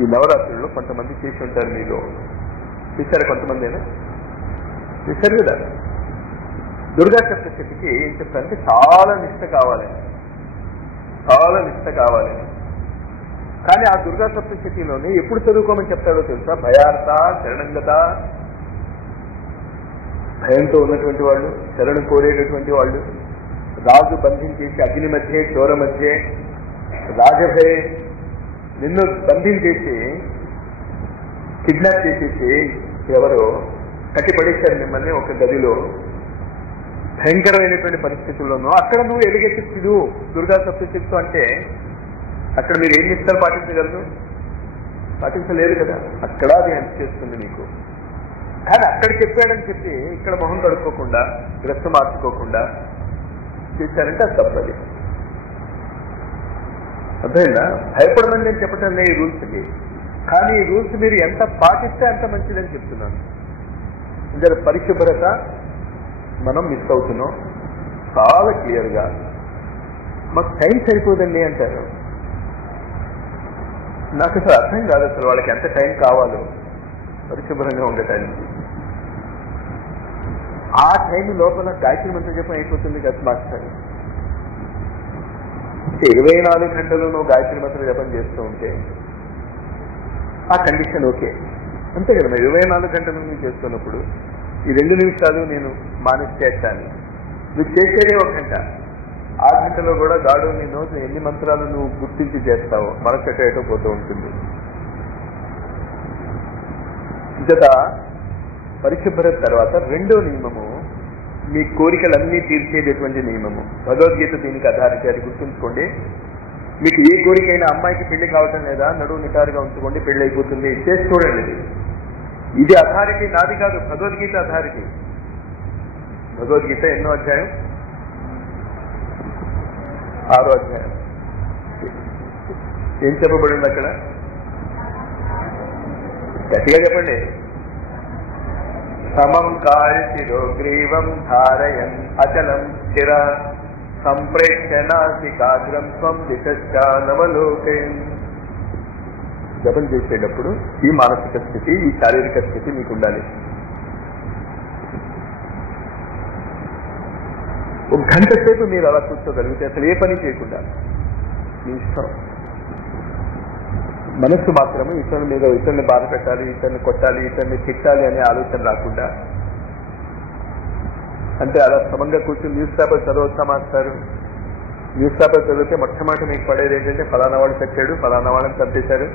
ఈ నవరాత్రుల్లో కొంతమంది చేసి ఉంటారు. మీలో చూశారు కొంతమంది అయినా చూశారు కదా. దుర్గా సప్తశతికి ఏం చెప్తారంటే చాలా నిష్ట కావాలి, చాలా నిష్ట కావాలి. కానీ ఆ దుర్గా సప్తశతిలోనే ఎప్పుడు చదువుకోమని చెప్తాడో తెలుసా? భయార్త, శరణంగత, భయంతో ఉన్నటువంటి వాళ్ళు, శరణం కోరేటటువంటి వాళ్ళు, రాజు బంధించేసి అగ్ని మధ్య, చోర మధ్య, రాజభయ, నిన్ను బంధించేసి కిడ్నాప్ చేసేసి ఎవరో కట్టిపడేశారు మిమ్మల్ని ఒక గదిలో, భయంకరమైనటువంటి పరిస్థితుల్లోనూ అక్కడ నువ్వు ఎలుగెత్తి పిడు దుర్గా సప్తశతితో అంటే అక్కడ మీరు ఏం నిష్ఠలు పాటించగలరు? పాటించలేదు కదా. అక్కడ అది హెల్ప్ చేస్తుంది మీకు. కానీ అక్కడ చెప్పాడని చెప్పి ఇక్కడ మొహం కడుక్కోకుండా, డ్రెస్ మార్చుకోకుండా చేశారంటే అది తప్పది. అర్థమైందా? భయపడమని నేను చెప్పటం లేదు ఈ రూల్స్కి. కానీ ఈ రూల్స్ మీరు ఎంత పాటిస్తే అంత మంచిదని చెప్తున్నాను. ఇంకా పరిశుభ్రత మనం మిస్ అవుతున్నాం చాలా క్లియర్గా. మాకు టైం సరిపోదండి అంటారు. నాకు అసలు అర్థం కాదు అసలు వాళ్ళకి ఎంత టైం కావాలో పరిశుభ్రంగా ఉండటానికి. ఆ టైం లోపల గాయత్రి మంత్ర జపం అయిపోతుంది కదా మాస్టర్. 24 గంటలు నువ్వు గాయత్రి మంత్ర జపం చేస్తూ ఉంటే ఆ కండిషన్ ఓకే అంతే కదా. 24 గంటలు నువ్వు చేస్తున్నప్పుడు ఈ 2 నిమిషాలు నేను మానేస్తాను. నువ్వు చేసేదే 1 గంట. ఆ గంటలో కూడా గాడు నేను ఎన్ని మంత్రాలు నువ్వు గుర్తించి చేస్తావో మనకట ఏటో పోతూ ఉంటుంది. జత పరిశుభ్రత తర్వాత 2వ నియమము మీ కోరికలన్నీ తీర్చేటటువంటి నియమము. భగవద్గీత దీనికి ఆధారిత. అది గుర్తుంచుకోండి. మీకు ఏ కోరికైనా అమ్మాయికి పెళ్లి కావటం లేదా, నడువు నిటారుగా ఉంచుకోండి, పెళ్లి అయిపోతుంది, చేసి చూడండి. ఇది అథారిటీ నాది కాదు, భగవద్గీత అథారిటీ. భగవద్గీత ఎన్నో అధ్యాయం? 6వ అధ్యాయం. ఏం చెప్పబడింది అక్కడ? గట్టిగా చెప్పండి. సమం కాయశిరోగ్రీవం ధారయన్ అచలం స్థిర సంప్రేక్ష నాసికాగ్రం స్వం దిశశ్చానవలోకయన్. జపం చేసేటప్పుడు ఈ మానసిక స్థితి, ఈ శారీరక స్థితి మీకు ఉండాలి. ఒక గంట సేపు మీరు అలా కూర్చోగలిగితే అసలు ఏ పని చేయకుండా మీ ఇష్టం. మనస్సు మాత్రమే ఇతరుల మీద ఇతరుని బాధ పెట్టాలి, ఇతరుని కొట్టాలి, ఇతరుని తిట్టాలి అనే ఆలోచన రాకుండా, అంటే అలా సమంగా కూర్చొని న్యూస్ పేపర్ చదవచ్చా మాస్టారు? న్యూస్ పేపర్ చదివితే మొట్టమొదటి మీకు పడేది ఏంటంటే ఫలానా వాడు పెట్టాడు, ఫలానా వాళ్ళని చంపేశారు.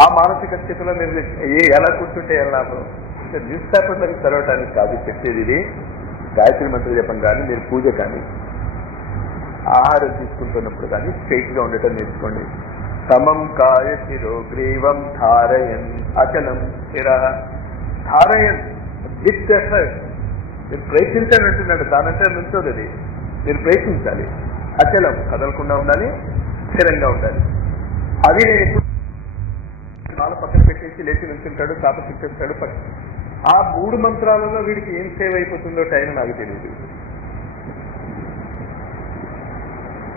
ఆ మానసిక స్థితిలో మీరు ఎలా కూర్చుంటే ఎలా లాభం? న్యూస్ పేపర్లకు చదవటానికి కాదు చెప్పేది. ఇది గాయత్రి మంత్ర జపం కానీ, మీరు పూజ కానీ, ఆహారం తీసుకుంటున్నప్పుడు కానీ స్ట్రైట్ గా ఉండటం నేర్చుకోండి. సమం కాయ శిరో గ్రీవం ధారయన్ అచలం స్థిర. ధారయన్ విత్ ఎఫర్ట్. మీరు ప్రయత్నించండి అంటున్నాడు, దానంటే నుంచోదు. అది మీరు ప్రయత్నించాలి. అచలం, కదలకుండా ఉండాలి, స్థిరంగా ఉండాలి. అది నేను ఎప్పుడు కాలు పక్కన పెట్టేసి లేచి నుంచుంటాడు, చాప తిప్పేస్తాడు. ఆ 3 మంత్రాలలో వీడికి ఏం సేవ్ అయిపోతుందో టైం నాకు తెలియదు.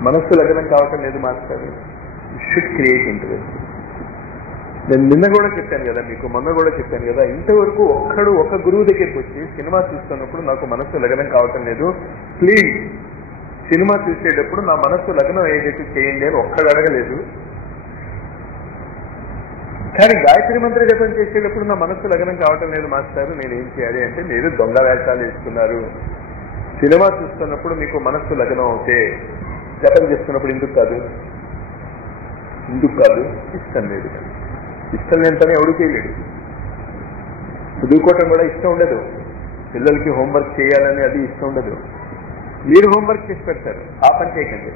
మనస్సు లగ్నం కావటం లేదు మాస్టర్. Should create interest. నేను నిన్న కూడా చెప్పాను కదా మీకు, మొన్న కూడా చెప్పాను కదా, ఇంతవరకు ఒక గురువు దగ్గరికి వచ్చి సినిమా చూస్తున్నప్పుడు నాకు మనస్సు లగ్నం కావటం లేదు, ప్లీజ్ సినిమా చూసేటప్పుడు నా మనస్సు లగ్నం ఏదైతే చేయండి అని ఒక్కడు అడగలేదు. కానీ గాయత్రి మంత్ర జపం చేసేటప్పుడు నా మనస్సు లగ్నం కావటం లేదు మాస్టారు, నేనేం చేయాలి అంటే, మీరు దొంగ వేషాలు వేస్తున్నారు. సినిమా చూస్తున్నప్పుడు మీకు మనస్సు లగ్నం అవుతే జపం చేస్తున్నప్పుడు ఎందుకు కాదు? ఇష్టం లేదు. ఇష్టం లేని ఎవడు చేయలేడు. చదువుకోవటం కూడా ఇష్టం ఉండదు. పిల్లలకి హోంవర్క్ చేయాలని అది ఇష్టం ఉండదు. మీరు హోంవర్క్ చేసి పెడతారు, ఆ పని చేయకండి.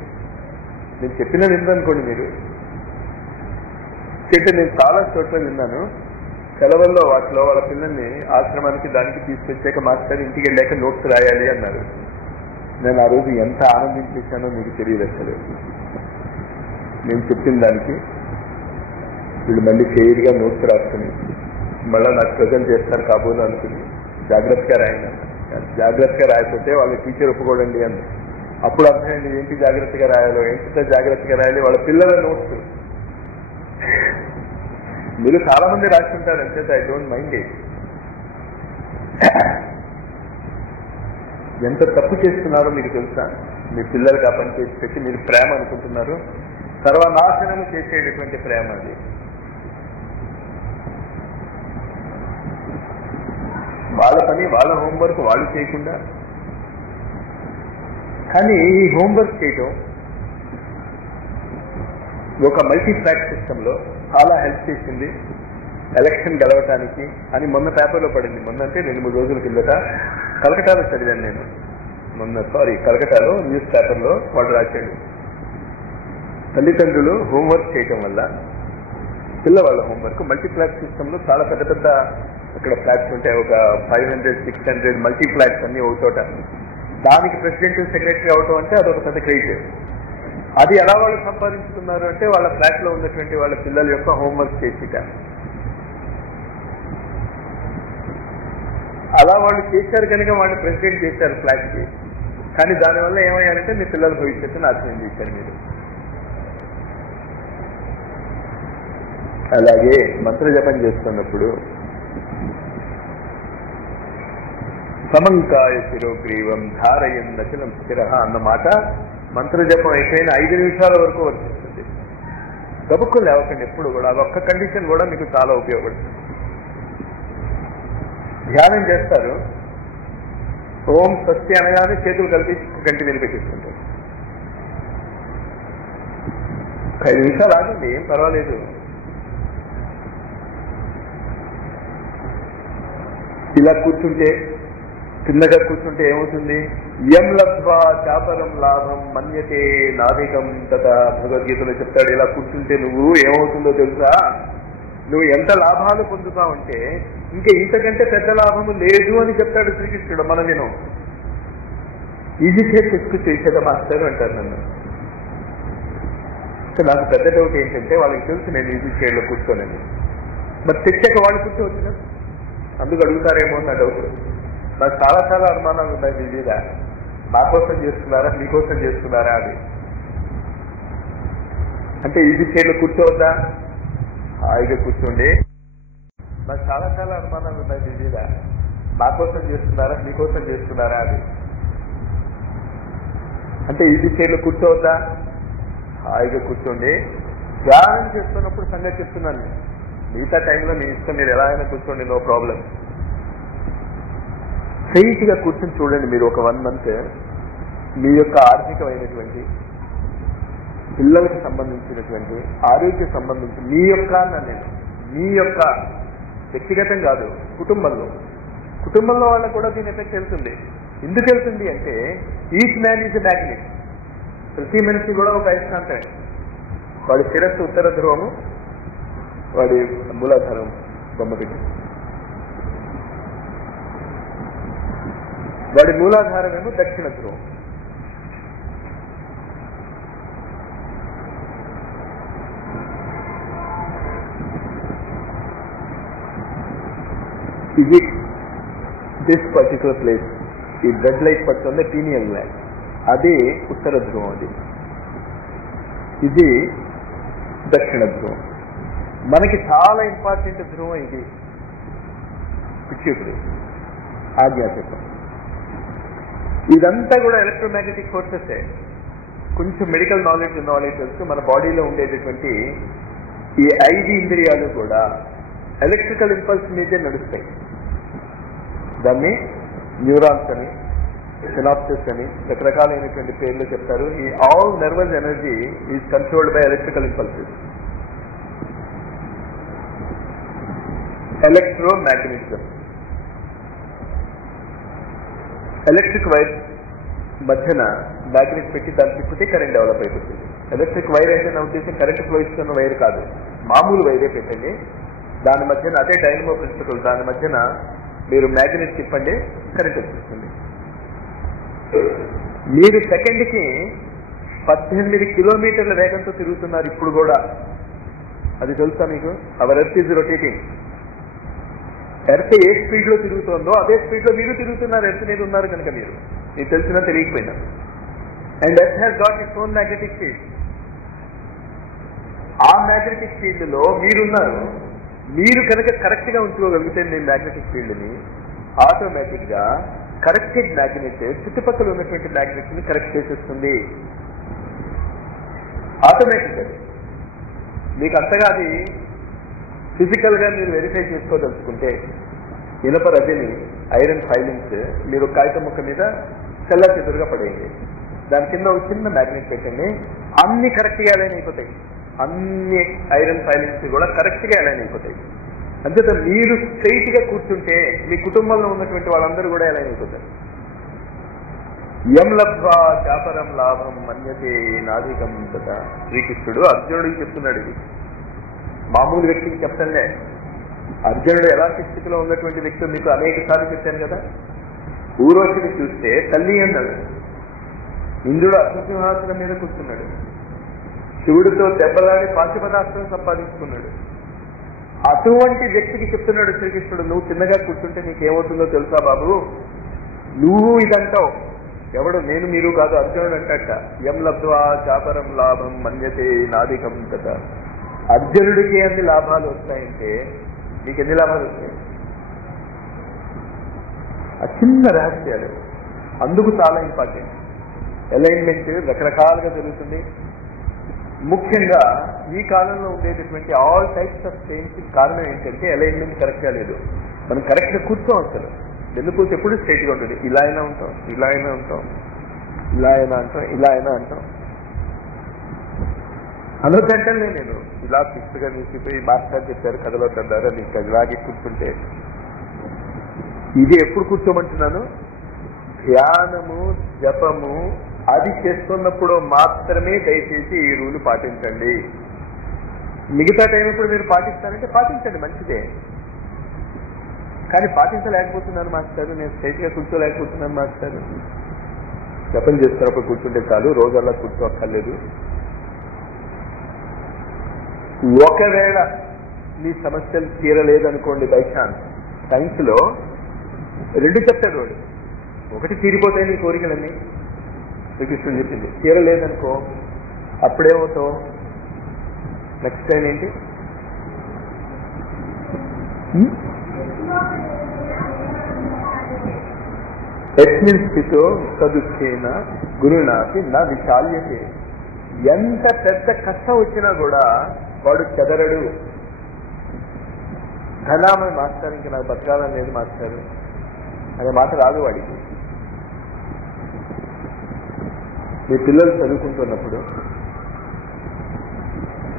నేను చెప్పిన విందనుకోండి మీరు. నేను చాలా చోట్ల విన్నాను, సెలవుల్లో వాటిలో వాళ్ళ పిల్లల్ని ఆశ్రమానికి దానికి తీసుకొచ్చాక మాస్టర్ ఇంటికి వెళ్ళాక నోట్స్ రాయాలి అన్నారు. నేను ఆ రోజు ఎంత ఆనందించేశానో మీకు తెలియదు అసలు. నేను చెప్పిన దానికి వీళ్ళు మళ్ళీ కేర్గా నోట్స్ రాసుకుని మళ్ళీ నాకు ప్రజెంట్ చేస్తారు కాబోలు అనుకుని జాగ్రత్తగా రాయండి. జాగ్రత్తగా రాయకపోతే వాళ్ళ టీచర్ ఒప్పుకోడండి అని. అప్పుడు అర్థమైంది ఏంటి జాగ్రత్తగా రాయాలో, ఎంత జాగ్రత్తగా రాయాలి. వాళ్ళ పిల్లల నోట్స్ మీరు చాలా మంది రాసుకుంటారు అంతే. I don't mind it. ఎంత తప్పు చేస్తున్నారో మీకు తెలుసా? మీ పిల్లలకి ఆ పని చేసి పెట్టి మీరు ప్రేమ అనుకుంటున్నారు, సర్వనాశనము చేసేటటువంటి ప్రేమ అది. వాళ్ళ పని, వాళ్ళ హోంవర్క్ వాళ్ళు చేయకుండా. కానీ ఈ హోంవర్క్ చేయటం ఒక మల్టీఫ్యాక్ట్ సిస్టంలో చాలా హెల్ప్ చేసింది ఎలక్షన్ గెలవటానికి అని మొన్న పేపర్లో పడింది. మొన్న అంటే 2-3 రోజుల కిందట కలకటాలో చదివాను నేను. కలకటాలో న్యూస్ పేపర్లో వాడు రాశాడు, తల్లిదండ్రులు హోంవర్క్ చేయటం వల్ల పిల్లవాళ్ళ హోంవర్క్ మల్టీప్లాక్స్ సిస్టంలో చాలా పెద్ద పెద్ద అక్కడ ఫ్లాట్స్ ఉంటాయి, ఒక 500-600 మల్టీప్లాక్స్ అన్ని ఒక చోట. దానికి ప్రెసిడెంట్ సెక్రటరీ అవటం అంటే అదొక పెద్ద క్రెడిట్. అది ఎలా వాళ్ళు సంపాదించుకున్నారు అంటే వాళ్ళ ఫ్లాట్ లో ఉన్నటువంటి వాళ్ళ పిల్లల యొక్క హోంవర్క్ చేసిట. అలా వాళ్ళు చేశారు కనుక వాళ్ళు ప్రెసిడెంట్ చేశారు ఫ్లాట్ కి. కానీ దానివల్ల ఏమయ్యారంటే మీ పిల్లల భవిష్యత్తు నాశనం చేశారు మీరు. అలాగే మంత్ర జపం చేస్తున్నప్పుడు సమంకాయ శిరోగ్రీవం ధారయన్ నచలం స్థిర అన్నమాట మంత్ర జపం అయిపోయిన 5 నిమిషాల వరకు వర్తిస్తుంది. గబుక్కులు లేవకండి ఎప్పుడు కూడా. అదొక్క కండిషన్ కూడా మీకు చాలా ఉపయోగపడుతుంది. ధ్యానం చేస్తారు, ఓం స్వస్తి అనగానే చేతులు కలిపి గంటి మీద పెట్టేసుకుంటారు. 5 నిమిషాలు ఆగండి, ఏం పర్వాలేదు. ఇలా కూర్చుంటే, చిన్నగా కూర్చుంటే ఏమవుతుంది? యం లబ్ధ్వా చాపరం లాభం మన్యతే నాదికం తథ భగవద్గీతలో చెప్తాడు. ఇలా కూర్చుంటే నువ్వు ఏమవుతుందో తెలుసా? నువ్వు ఎంత లాభాలు పొందుతావంటే ఇంకా ఇంతకంటే పెద్ద లాభము లేదు అని చెప్తాడు శ్రీకృష్ణుడు. మనం నేను ఈజీ చేసి తెచ్చుకు చేసేదా మాస్టర్ అంటారు నన్ను. నాకు పెద్ద డౌట్ ఏంటంటే వాళ్ళకి తెలుసు నేను ఈజీ చైర్లో కూర్చోనని. మరి తెచ్చాక వాళ్ళు కూర్చోవచ్చు, అందుకు అడుగుతారేమో నా డౌట్. నాకు చాలా చాలా అనుమానాలు ఉన్నాయి మీ మీద. నా కోసం చేస్తున్నారా మీకోసం చేస్తున్నారా అని. అంటే ఈజీ చైర్లో కూర్చోవద్దా? హాయిగా కూర్చోండి. నాకు చాలా చాలా అనుమానాలు ఉన్నాయి మీ మీద. నా కోసం చేస్తున్నారా మీకోసం చేస్తున్నారా అని. అంటే ఈజీ చైర్లో కూర్చోవద్దా? హాయిగా కూర్చోండి. ధ్యానం చేస్తున్నప్పుడు సంగతి చెప్తున్నాను. మిగతా టైంలో మీ ఇష్టం, మీరు ఎలా అయినా కూర్చోండి, నో ప్రాబ్లం. స్ట్రైట్గా కూర్చొని చూడండి. మీరు ఒక 1 month మీ యొక్క ఆర్థికమైనటువంటి, పిల్లలకు సంబంధించినటువంటి, ఆరోగ్య సంబంధించి మీ యొక్క, నేను మీ యొక్క వ్యక్తిగతం కాదు, కుటుంబంలో వాళ్ళకు కూడా దీని ఎఫెక్ట్ వెళ్తుంది. ఎందుకు వెళ్తుంది అంటే each man is a magnet. ప్రతి మనిషి కూడా ఒక అయస్కాంతం. వాడి శిరస్సు ఉత్తర ధ్రువము, వాడి మూలాధారం బొమ్మ దగ్గర, వాడి మూలాధారమేమో దక్షిణ ధ్రువం. ఇది దిస్ పర్టికులర్ ప్లేస్, ఈ బ్లడ్ లైట్ పడుతుంది పీనియల్ గ్లాండ్, అది ఉత్తర ధ్రువం. ఇది దక్షిణ ధ్రువం. మనకి చాలా ఇంపార్టెంట్ ధ్రువం ఇది పిచ్యూటరీ, ఆజ్ఞాచక్రం. ఇదంతా కూడా ఎలక్ట్రోమాగ్నెటిక్ ఫోర్సెస్. కొంచెం మెడికల్ నాలెడ్జ్ ఉన్న వాళ్ళకి తెలుసు, మన బాడీలో ఉండేటటువంటి ఈ 5 ఇంద్రియాలు కూడా ఎలక్ట్రికల్ ఇంపల్స్ మీదే నడుస్తాయి. దాన్ని న్యూరాన్స్ అని, సినాప్సిస్ అని రకరకాలైనటువంటి పేర్లు చెప్తారు. ఈ all nervous energy is controlled by electrical impulses. Electromagnetism, electric wire మధ్యన మ్యాగ్నెట్ పెట్టి దాన్ని తిప్పితే కరెంట్ డెవలప్ అయిపోతుంది. ఎలక్ట్రిక్ వైర్ అయితే నా ఉద్దేశం కరెంట్ ఫ్లో ఇస్తున్న వైర్ కాదు, మామూలు వైరే పెట్టండి. దాని మధ్యన అదే డైనమో ప్రిన్సిపల్, దాని మధ్యన మీరు మ్యాగ్నెట్ తిప్పండి, కరెంట్ వచ్చేస్తుంది. మీరు సెకండ్కి 18 కిలోమీటర్ల వేగంతో తిరుగుతున్నారు ఇప్పుడు కూడా. అది తెలుసా మీకు? Hour earth is rotating. Earth A speed లో తిరుగుతుందో అదే స్పీడ్ లో మీరు తిరుగుతున్నారు. ఎర్త్ మీద ఉన్నారు కనుక మీకు తెలిసినా తెలియకపోయినా. And earth has got its own magnetic field. ఆ మ్యాగ్నెటిక్ ఫీల్డ్ లో మీరున్నారు. మీరు కనుక కరెక్ట్ గా ఉంచుకోగలిగితే మీ మ్యాగ్నెటిక్ ఫీల్డ్ ని, ఆటోమేటిక్ గా కరెక్టెడ్ మ్యాగ్నెట్ చుట్టుపక్కల ఉన్నటువంటి మ్యాగ్నెట్ ని కరెక్ట్ చేసేస్తుంది ఆటోమేటిక్. అది మీకు అంతగా అది ఫిజికల్ గా మీరు వెరిఫై చేసుకోదలుచుకుంటే, ఇనప రజని, ఐరన్ ఫైలింగ్స్ మీరు కాగితం ముక్క మీద తెల్ల చెదురుగా పడేయండి. దాని కింద ఒక చిన్న మ్యాగ్నెట్ పెట్టండి, అన్ని కరెక్ట్ గా అలైన్ అయిపోతాయి. అన్ని ఐరన్ ఫైలింగ్స్ కూడా కరెక్ట్ గా అలైన్ అయిపోతాయి. అంతేత మీరు స్ట్రైట్ గా కూర్చుంటే మీ కుటుంబంలో ఉన్నటువంటి వాళ్ళందరూ కూడా అలైన్ అయిపోతారు. యం లబ్ధ్వా చాపరం లాభం మన్యతే నాధికం తథా. శ్రీకృష్ణుడు అర్జునుడికి చెప్తున్నాడు. ఇది మామూలు వ్యక్తికి చెప్పండి. అర్జునుడు ఎలాంటి స్థితిలో ఉన్నటువంటి వ్యక్తి మీకు అనేక సార్లు చెప్పాను కదా. ఊర్వశిని చూస్తే తల్లి అన్నాడు. ఇంద్రుడు అశ్వసింహాసనం మీద కూర్చున్నాడు. శివుడితో దెబ్బలాడి పాశుపదాస్త్రం సంపాదించుకున్నాడు. అటువంటి వ్యక్తికి చెప్తున్నాడు శ్రీకృష్ణుడు, నువ్వు చిన్నగా కూర్చుంటే నీకేమవుతుందో తెలుసా బాబు, నువ్వు ఇదంటావు. ఎవడు? నేను, మీరు కాదు, అర్జునుడు అంటట. యం లబ్ధ్వా చాపరం లాభం మన్యతే నాధికం కదా. అర్జునుడికి ఎన్ని లాభాలు వస్తాయంటే నీకు ఎన్ని లాభాలు వస్తాయి? ఆ చిన్న రహస్యాలు అందుకు చాలా ఇంపార్టెంట్. అలైన్మెంట్ రకరకాలుగా జరుగుతుంది. ముఖ్యంగా ఈ కాలంలో ఉండేటటువంటి ఆల్ టైప్స్ ఆఫ్ పెయిన్స్ కారణం ఏంటంటే అలైన్మెంట్ కరెక్ట్ గా లేదు. మనం కరెక్ట్ గా కూర్చోం. అసలు వెన్నుపూస ఎప్పుడు స్ట్రైట్ గా ఉంటుంది. ఇలా అయినా ఉంటాం, ఇలా అయినా ఉంటాం, ఇలా అయినా అంటాం, ఇలా అయినా అంటాం. అనొద్దంటే నేను ఇలా ఫిక్స్గా నిలిచిపోయి మాస్టర్ చెప్పారు కథలో కద్దారా నీకు ఇలాగే కూర్చుంటే. ఇది ఎప్పుడు కూర్చోమంటున్నాను? ధ్యానము, జపము అది చేస్తున్నప్పుడు మాత్రమే దయచేసి ఈ రూలు పాటించండి. మిగతా టైం ఇప్పుడు మీరు పాటిస్తారంటే పాటించండి, మంచిదే. కానీ పాటించలేకపోతున్నాను మాస్టర్, నేను స్ట్రైట్గా కూర్చోలేకపోతున్నాను మాస్టర్. జపం చేస్తున్నప్పుడు కూర్చుంటే చాలు, రోజల్లా కూర్చోక్కర్లేదు. ఒకవేళ మీ సమస్యలు తీరలేదనుకోండి, బై ఛాన్స్ సైన్స్ లో 2 చెప్తాడు వాడు. ఒకటి తీరిపోతాయి నీ కోరికలన్నీ, శ్రీకృష్ణుడు చెప్పింది. తీరలేదనుకో అప్పుడేమవుతావు? నెక్స్ట్ టైం ఏంటి? యస్మిన్ స్థితో సదుఖేన గురునాపి నా విశాల్యతే. ఎంత పెద్ద కష్టం వచ్చినా కూడా వాడు చెదరడు. ధనామని మాస్టర్, ఇంక నాకు బతకాలని లేదు మాస్టర్ అనే మాట రాదు వాడికి. మీ పిల్లలు చదువుకుంటున్నప్పుడు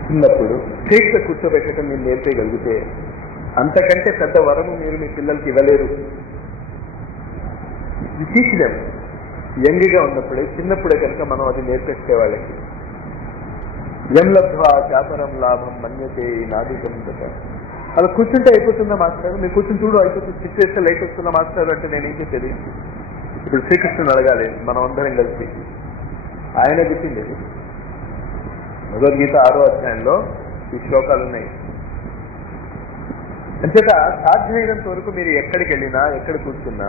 చిన్నప్పుడు స్ట్రైట్గా కూర్చోబెట్టడం మీరు నేర్పేయగలిగితే అంతకంటే పెద్ద వరము మీరు మీ పిల్లలకి ఇవ్వలేరు. తీసిదాం యంగ్గా ఉన్నప్పుడే, చిన్నప్పుడే కనుక మనం అది నేర్పిస్తే వాళ్ళకి. ఎం లబ్ధ్వా చాపరం లాభం మన్యతే నాదికం కదా. అలా కూర్చుంటే అయిపోతుందా మాస్టర్, మీరు కూర్చుని చూడు అయిపోతుంది, సిచ్యువేషన్ లైట్ వస్తుందా మాస్టర్ అంటే నేనేం చెప్పేది. ఇప్పుడు శ్రీకృష్ణుని అడగాలి మనం అందరం కలిసి. ఆయన చెప్పింది భగవద్గీత 6వ అధ్యాయంలో ఈ శ్లోకాలు ఉన్నాయి. అంచేత సాధ్యమైనంత వరకు మీరు ఎక్కడికి వెళ్ళినా ఎక్కడ కూర్చున్నా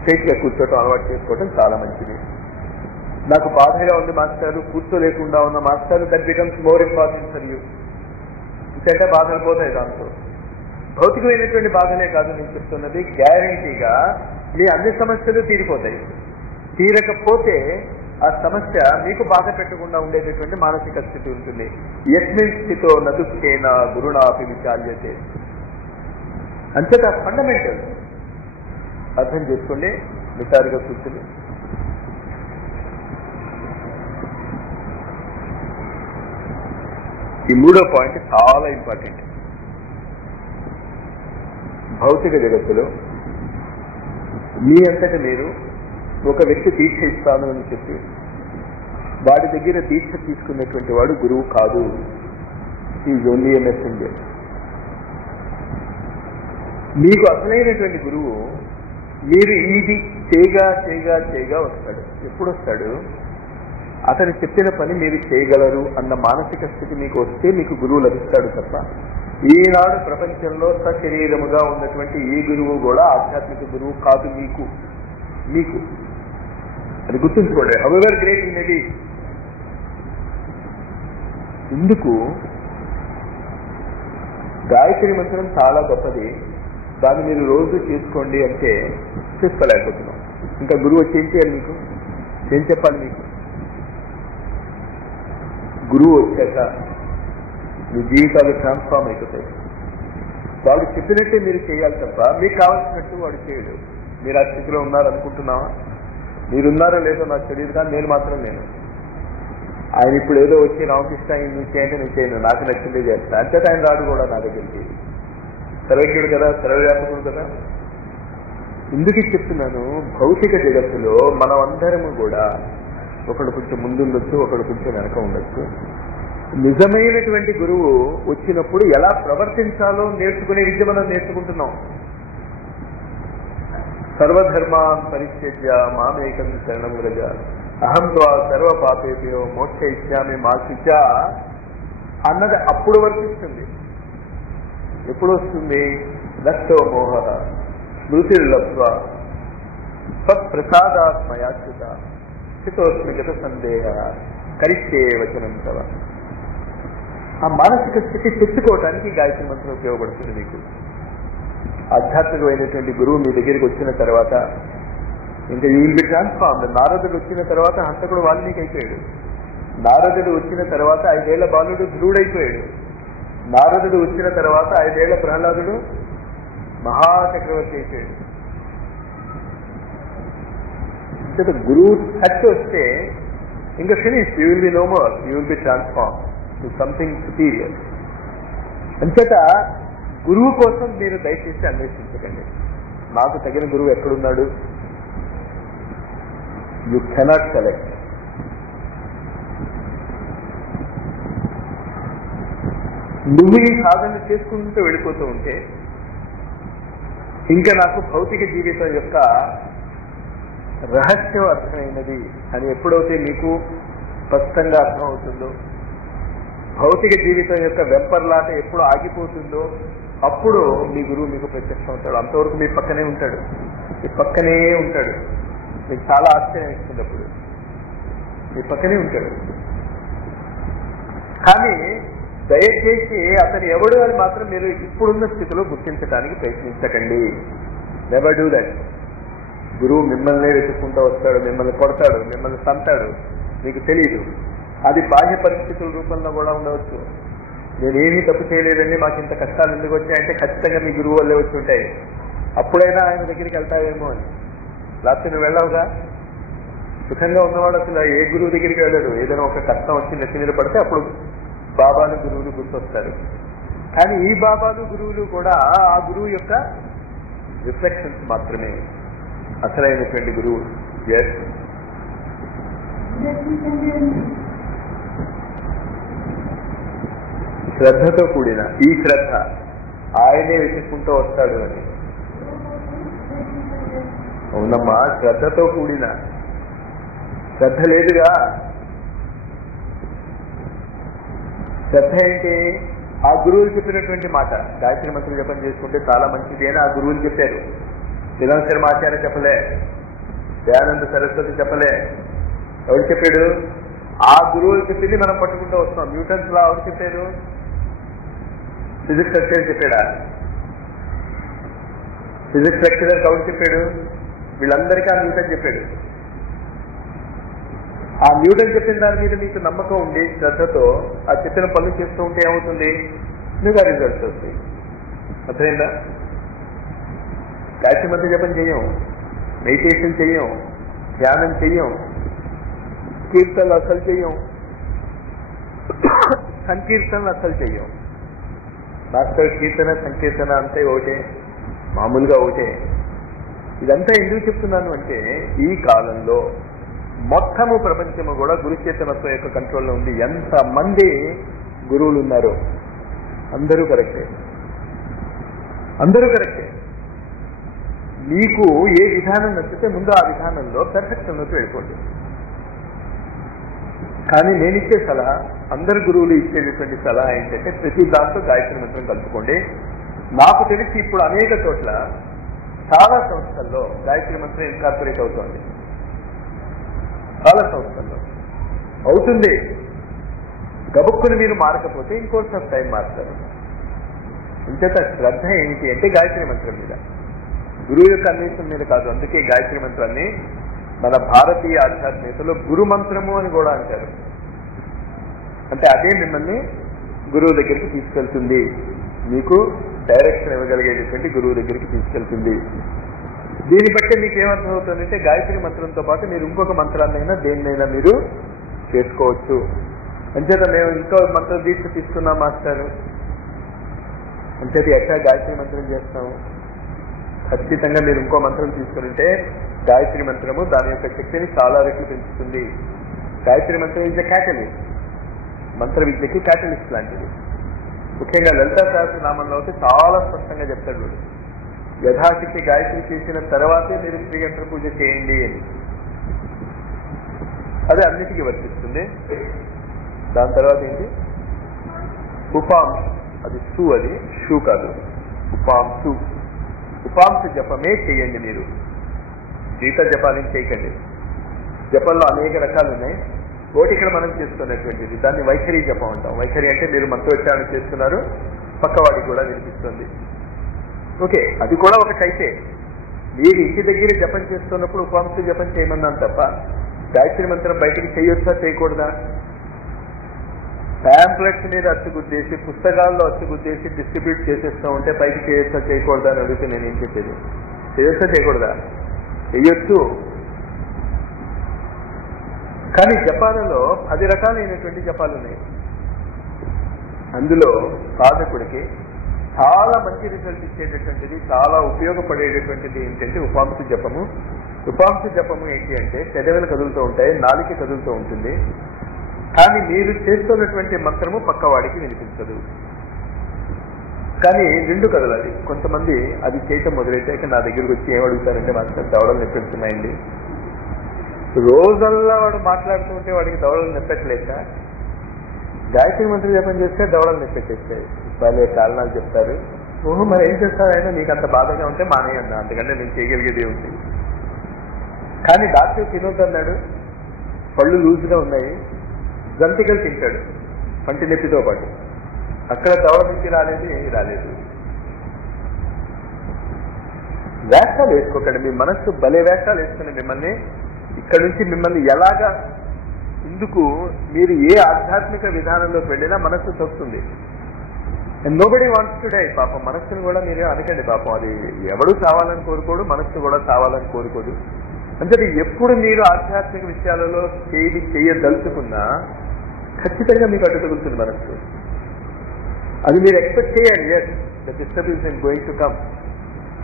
స్ట్రైట్గా కూర్చోవటం అలవాటు చేసుకోవటం చాలా మంచిది. నాకు బాధగా ఉంది మాస్టారు, కూర్చోలేకుండా ఉన్న మాస్టారు, that becomes more important for you. ఇంకంటే బాధలు పోతాయి. దాంతో భౌతికమైనటువంటి బాధలే కాదు నేను చెప్తున్నది, గ్యారంటీగా మీ అన్ని సమస్యలు తీరిపోతాయి. తీరకపోతే ఆ సమస్య మీకు బాధ పెట్టకుండా ఉండేటటువంటి మానసిక స్థితి ఉంటుంది. యస్మిన్ స్థితో నదుఃఖేన గురుణాపి విచాల్యతే. అంతేత ఫండమెంటల్ అర్థం చేసుకోండి. విచారుగా కూర్చుని ఈ 3వ పాయింట్ చాలా ఇంపార్టెంట్. భౌతిక జగత్తులో మీ అంతటా మీరు ఒక వ్యక్తి దీక్ష ఇస్తాను అని చెప్పి వాడి దగ్గర దీక్ష తీసుకునేటువంటి వాడు గురువు కాదు. Is only a messenger. మీకు అసలైనటువంటి గురువు మీరు ఇది చేయగా వస్తాడు. ఎప్పుడు వస్తాడు? అతను చెప్పిన పని మీరు చేయగలరు అన్న మానసిక స్థితి మీకు వస్తే మీకు గురువు లభిస్తాడు తప్ప ఈనాడు ప్రపంచంలో సశరీరముగా ఉన్నటువంటి ఈ గురువు కూడా ఆధ్యాత్మిక గురువు కాదు మీకు అది గుర్తుంచుకోండి. హౌఎవర్ గ్రేట్ ఇన్ ఇది. ఇందుకు గాయత్రి మంత్రం చాలా గొప్పది, దాన్ని మీరు రోజు చేసుకోండి అంటే చేసుకోలేకపోతున్నాం. ఇంకా గురువు వచ్చి ఏం చేయాలి? మీకు ఏం చెప్పాలి? మీకు గురువు వచ్చాక మీ జీవితాలు ట్రాన్స్ఫార్మ్ అయిపోతాయి. వాడు చెప్పినట్టే మీరు చేయాలి తప్ప మీకు కావాల్సినట్టు వాడు చేయడు. మీరు ఆ స్థితిలో ఉన్నారనుకుంటున్నావా? మీరున్నారో లేదో నాకు తెలియదు, కానీ నేను మాత్రం లేను. ఆయన ఇప్పుడు ఏదో వచ్చి రామకృష్ణ నువ్వు చేయంటే నేను చేయను, నాకు నచ్చిందే చేస్తాను. అంతేత ఆయన రాడు కూడా నా దగ్గరికి. సర్వజ్ఞుడు కదా, సర్వవ్యాపకుడు కదా. ఇందుకు చెప్తున్నాను, భౌతిక జగత్తులో మనం అందరము కూడా ఒకడు కొంచెం ముందుండొచ్చు, ఒకడు కొంచెం వెనక ఉండొచ్చు. నిజమైనటువంటి గురువు వచ్చినప్పుడు ఎలా ప్రవర్తించాలో నేర్చుకునే విద్య మనం నేర్చుకుంటున్నాం. సర్వధర్మాన్ పరిత్యజ్య మామేకం శరణం వ్రజ అహం త్వా సర్వ పాపేభ్యో మోక్ష ఇచ్చామి మా శుచ అన్నది అప్పుడు వర్తిస్తుంది. ఎప్పుడు వస్తుంది? నష్టో మోహ స్మృతిర్లబ్ధ్వా తత్ప్రసాదాత్మయాచ్యుత స్థితోస్మిగత సందేహ కరిష్టే వచనం తవ. ఆ మానసిక స్థితి తెచ్చుకోవటానికి గాయత్రి మంత్రం ఉపయోగపడుతుంది. మీకు ఆధ్యాత్మికమైనటువంటి గురువు మీ దగ్గరికి వచ్చిన తర్వాత ఇంకా యూ విల్ బి ట్రాన్స్ఫార్మ్డ్. నారదుడు వచ్చిన తర్వాత హంతకుడు వాల్మీకి అయిపోయాడు. నారదుడు వచ్చిన తర్వాత 5 ఏళ్ల బాలుడు ధ్రువుడైపోయాడు. నారదుడు వచ్చిన తర్వాత 5 ఏళ్ల ప్రహ్లాదుడు మహాచక్రవర్తి అయిపోయాడు. గురువు టచ్ వస్తే ఇంకా finish. You will be no more, you will be transform to something superior. అంచేత గురువు కోసం మీరు దయచేసి అన్వేషించకండి. నాకు తగిన గురువు ఎక్కడున్నాడు? You cannot select. నువ్వు ఈ సాధన చేసుకుంటూ వెళ్ళిపోతూ ఉంటే ఇంకా నాకు భౌతిక జీవితం యొక్క రహస్యం అర్థమైనది అని ఎప్పుడైతే మీకు స్పష్టంగా అర్థమవుతుందో, భౌతిక జీవితం యొక్క వెంపర్లాట ఎప్పుడు ఆగిపోతుందో అప్పుడు మీ గురువు మీకు ప్రత్యక్షం అవుతాడు. అంతవరకు మీ పక్కనే ఉంటాడు, మీ పక్కనే ఉంటాడు. మీకు చాలా ఆశ్చర్యం ఇస్తుంది. అప్పుడు మీ పక్కనే ఉంటాడు. కానీ దయచేసి అతను ఎవడు అని మాత్రం మీరు ఇప్పుడున్న స్థితిలో గుర్తించడానికి ప్రయత్నించకండి. Never do that. గురువు మిమ్మల్నే వెతుక్కుంటూ వస్తాడు, మిమ్మల్ని కొడతాడు, మిమ్మల్ని సంతాడు, మీకు తెలియదు. అది బాహ్య పరిస్థితుల రూపంలో కూడా ఉండవచ్చు. నేనేమీ తప్పు చేయలేదండి, మాకు ఇంత కష్టాలు ఎందుకు వచ్చాయంటే ఖచ్చితంగా మీ గురువు వల్లే వచ్చి ఉంటాయి. అప్పుడైనా ఆయన దగ్గరికి వెళ్తావేమో అని. లేకపోతే నువ్వు వెళ్ళవుగా. సుఖంగా ఉన్నవాడు అసలు ఏ గురువు దగ్గరికి వెళ్ళాడు. ఏదైనా ఒక కష్టం వచ్చి నెత్తి మీద పడితే అప్పుడు బాబాలు గురువులు గుర్తొస్తారు. కానీ ఈ బాబాలు గురువులు కూడా ఆ గురువు యొక్క రిఫ్లెక్షన్స్ మాత్రమే అసలైనటువంటి గురువు. శ్రద్ధతో కూడిన ఈ శ్రద్ధ ఆయనే వెతుక్కుంటూ వస్తాడు అని. అవునమ్మా, శ్రద్ధతో కూడిన. శ్రద్ధ లేదుగా. శ్రద్ధ ఏంటి? ఆ గురువులు చెప్పినటువంటి మాట. గాయత్రి మంత్రం జపం చేసుకుంటే చాలా మంచిది అని ఆ గురువులు చెప్పారు. శ్రీరామ శర్మ ఆచార్య చెప్పలే, దయానంద సరస్వతి చెప్పలే. ఎవరు చెప్పాడు? ఆ గురువులు చెప్పింది మనం పట్టుకుంటూ వస్తాం. న్యూటన్స్ లా ఎవరు చెప్పారు? ఫిజిక్స్ లెక్చరర్ చెప్పాడా? ఫిజిక్స్ లెక్చరర్ ఎవరు చెప్పాడు? వీళ్ళందరికీ ఆ న్యూటన్ చెప్పాడు. ఆ న్యూటన్ చెప్పిన దాని మీద మీకు నమ్మకం ఉండి శ్రద్ధతో ఆ చెప్పిన పనులు చేస్తూ ఉంటే ఏమవుతుంది? మీకు ఆ రిజల్ట్స్ వస్తాయి. అర్థమైందా? గాయత్రి మంత్ర జపం చెయ్యం, మెడిటేషన్ చెయ్యం, ధ్యానం చెయ్యం, కీర్తనలు అసలు చెయ్యం, సంకీర్తనలు అసలు చెయ్యం. మాస్టర్ కీర్తన సంకీర్తన అంతే ఒకటే, మామూలుగా ఒకటే. ఇదంతా ఎందుకు చెప్తున్నాను అంటే ఈ కాలంలో మొత్తము ప్రపంచము కూడా గురుచేతనత్వం యొక్క కంట్రోల్లో ఉంది. ఎంతమంది గురువులు ఉన్నారు? అందరూ కరెక్టే, అందరూ కరెక్టే. మీకు ఏ విధానం నచ్చితే ముందు ఆ విధానంలో పెర్ఫెక్షన్లోకి వెళ్ళిపోండి. కానీ నేను ఇచ్చే సలహా, అందరు గురువులు ఇచ్చేటటువంటి సలహా ఏంటంటే ప్రతి దాంట్లో గాయత్రి మంత్రం కలుపుకోండి. నాకు తెలిసి ఇప్పుడు అనేక చోట్ల చాలా సంస్థల్లో గాయత్రి మంత్రం ఇన్కార్పొరేట్ అవుతోంది. చాలా సంస్థల్లో అవుతుంది. గబుక్కుని మీరు మారకపోతే ఇన్ కోర్స్ ఆఫ్ టైం మారుతారు. ఇంతేత శ్రద్ధ ఏమిటి అంటే గాయత్రి మంత్రం మీద, గురువు యొక్క అన్వేషణ మీద కాదు. అందుకే గాయత్రి మంత్రాన్ని మన భారతీయ ఆధ్యాత్మికతలో గురు మంత్రము అని కూడా అంటారు. అంటే అదే మిమ్మల్ని గురువు దగ్గరికి తీసుకెళ్తుంది, మీకు డైరెక్షన్ ఇవ్వగలిగేటటువంటి గురువు దగ్గరికి తీసుకెళ్తుంది. దీన్ని బట్టి మీకు ఏమర్థం అవుతుందంటే గాయత్రి మంత్రంతో పాటు మీరు ఇంకొక మంత్రాన్నైనా దేన్నైనా మీరు చేసుకోవచ్చు. అంచేత మేము ఇంకో మంత్ర దీక్ష తీసుకున్నాం మాస్టర్, అంచేత ఎట్లా గాయత్రి మంత్రం చేస్తాము? ఖచ్చితంగా మీరు ఇంకో మంత్రం తీసుకుంటే గాయత్రి మంత్రము దాని యొక్క శక్తిని చాలా రెట్లు పెంచుతుంది. గాయత్రి మంత్రం ఈజ్ ఎ క్యాటలిస్ట్, మంత్ర విద్యకి క్యాటలిస్ట్ లాంటిది. ముఖ్యంగా లలితా సహస్రనామంలో అయితే చాలా స్పష్టంగా చెప్తాడు వీడు, యథాశక్తి గాయత్రి చేసిన తర్వాతే మీరు శ్రీయంత్ర పూజ చేయండి అని. అది అన్నిటికీ వర్తిస్తుంది. దాని తర్వాత ఏంటి? ఉపాంశ, అది షూ, అది షూ కాదు, ఉపాంశు. ఉపాంశ జపమే చేయండి మీరు, గీత జపాన్ని చేయకండి. జపంలో అనేక రకాలు ఉన్నాయి. ఒకటి ఇక్కడ మనం చేస్తున్నటువంటిది, దాన్ని వైఖరి జపం అంటాం. వైఖరి అంటే మీరు మంత్రోచ్చారణ చేస్తున్నారు, పక్కవాడికి కూడా వినిపిస్తుంది. ఓకే, అది కూడా ఒక టైపే. మీరు ఇంటి దగ్గర జపం చేస్తున్నప్పుడు ఉపాంశ జపం చేయమన్నాను తప్ప గాయత్రి మంత్రం బయటికి చేయొచ్చా చేయకూడదా? ప్యాంప్లెట్స్ మీద అచ్చుగుద్దేసి, పుస్తకాల్లో అచ్చుగుద్దేసి డిస్ట్రిబ్యూట్ చేసేస్తూ ఉంటే పైకి చేయొచ్చా చేయకూడదా అని అడిగితే నేను ఏం చెప్పేది? చేయొచ్చా చేయకూడదా? చేయొచ్చు. కానీ జపాలలో 10 రకాలైనటువంటి జపాలు ఉన్నాయి. అందులో సాధకుడికి చాలా మంచి రిజల్ట్ ఇచ్చేటటువంటిది, చాలా ఉపయోగపడేటటువంటిది ఏంటంటే ఉపాంశ జపము. ఉపాంశ జపము ఏంటి అంటే పెదవులు కదులుతూ ఉంటాయి, నాలిక కదులుతూ ఉంటుంది, కానీ మీరు చేస్తున్నటువంటి మంత్రము పక్కవాడికి వినిపించదు. కానీ రెండు కదలాలి. కొంతమంది అది చేయటం మొదలైతే నా దగ్గరికి వచ్చి ఏమడుగుతారంటే మాస్టర్ దవడలు నొప్పిస్తున్నాయండి. రోజల్లా వాడు మాట్లాడుతూ ఉంటే వాడికి దవడలు నొప్పట్లేక గాయత్రి మంత్రం జపం చేస్తే దవడలు నొప్పెట్టేస్తాయి. వాళ్ళే కారణాలు చెప్తారు. ఓహో, మరి ఏం చేస్తారైనా నీకు అంత బాధగా ఉంటే మానేయన్నా, అందుకంటే నేను చేయగలిగేది ఉంటుంది. కానీ డాక్టర్ తినొద్దన్నాడు, పళ్ళు లూజ్గా ఉన్నాయి, జంతికలు తింటాడు పంటి నొప్పితో పాటు, అక్కడ దవడ నుంచి రాలేదు, ఏమీ రాలేదు. వేషాలు వేసుకోకండి. మీ మనస్సు భలే వేషాలు వేసుకుని మిమ్మల్ని ఇక్కడ నుంచి మిమ్మల్ని ఎలాగా ఇందుకు మీరు ఏ ఆధ్యాత్మిక విధానంలోకి వెళ్ళినా మనస్సు తొక్కుతుంది. And nobody wants to die. పాపం మనస్సును కూడా మీరే అనకండి. పాపం అది ఎవడు చావాలని కోరుకోడు, మనస్సు కూడా చావాలని కోరుకోదు. అంటే ఎప్పుడు మీరు ఆధ్యాత్మిక విషయాలలో చేయదలుచుకున్నా ఖచ్చితంగా మీకు అడ్డు తగులుతుంది మనస్సు. అది మీరు ఎక్స్పెక్ట్ చేయాలి. Yes, the disturbance is going to come.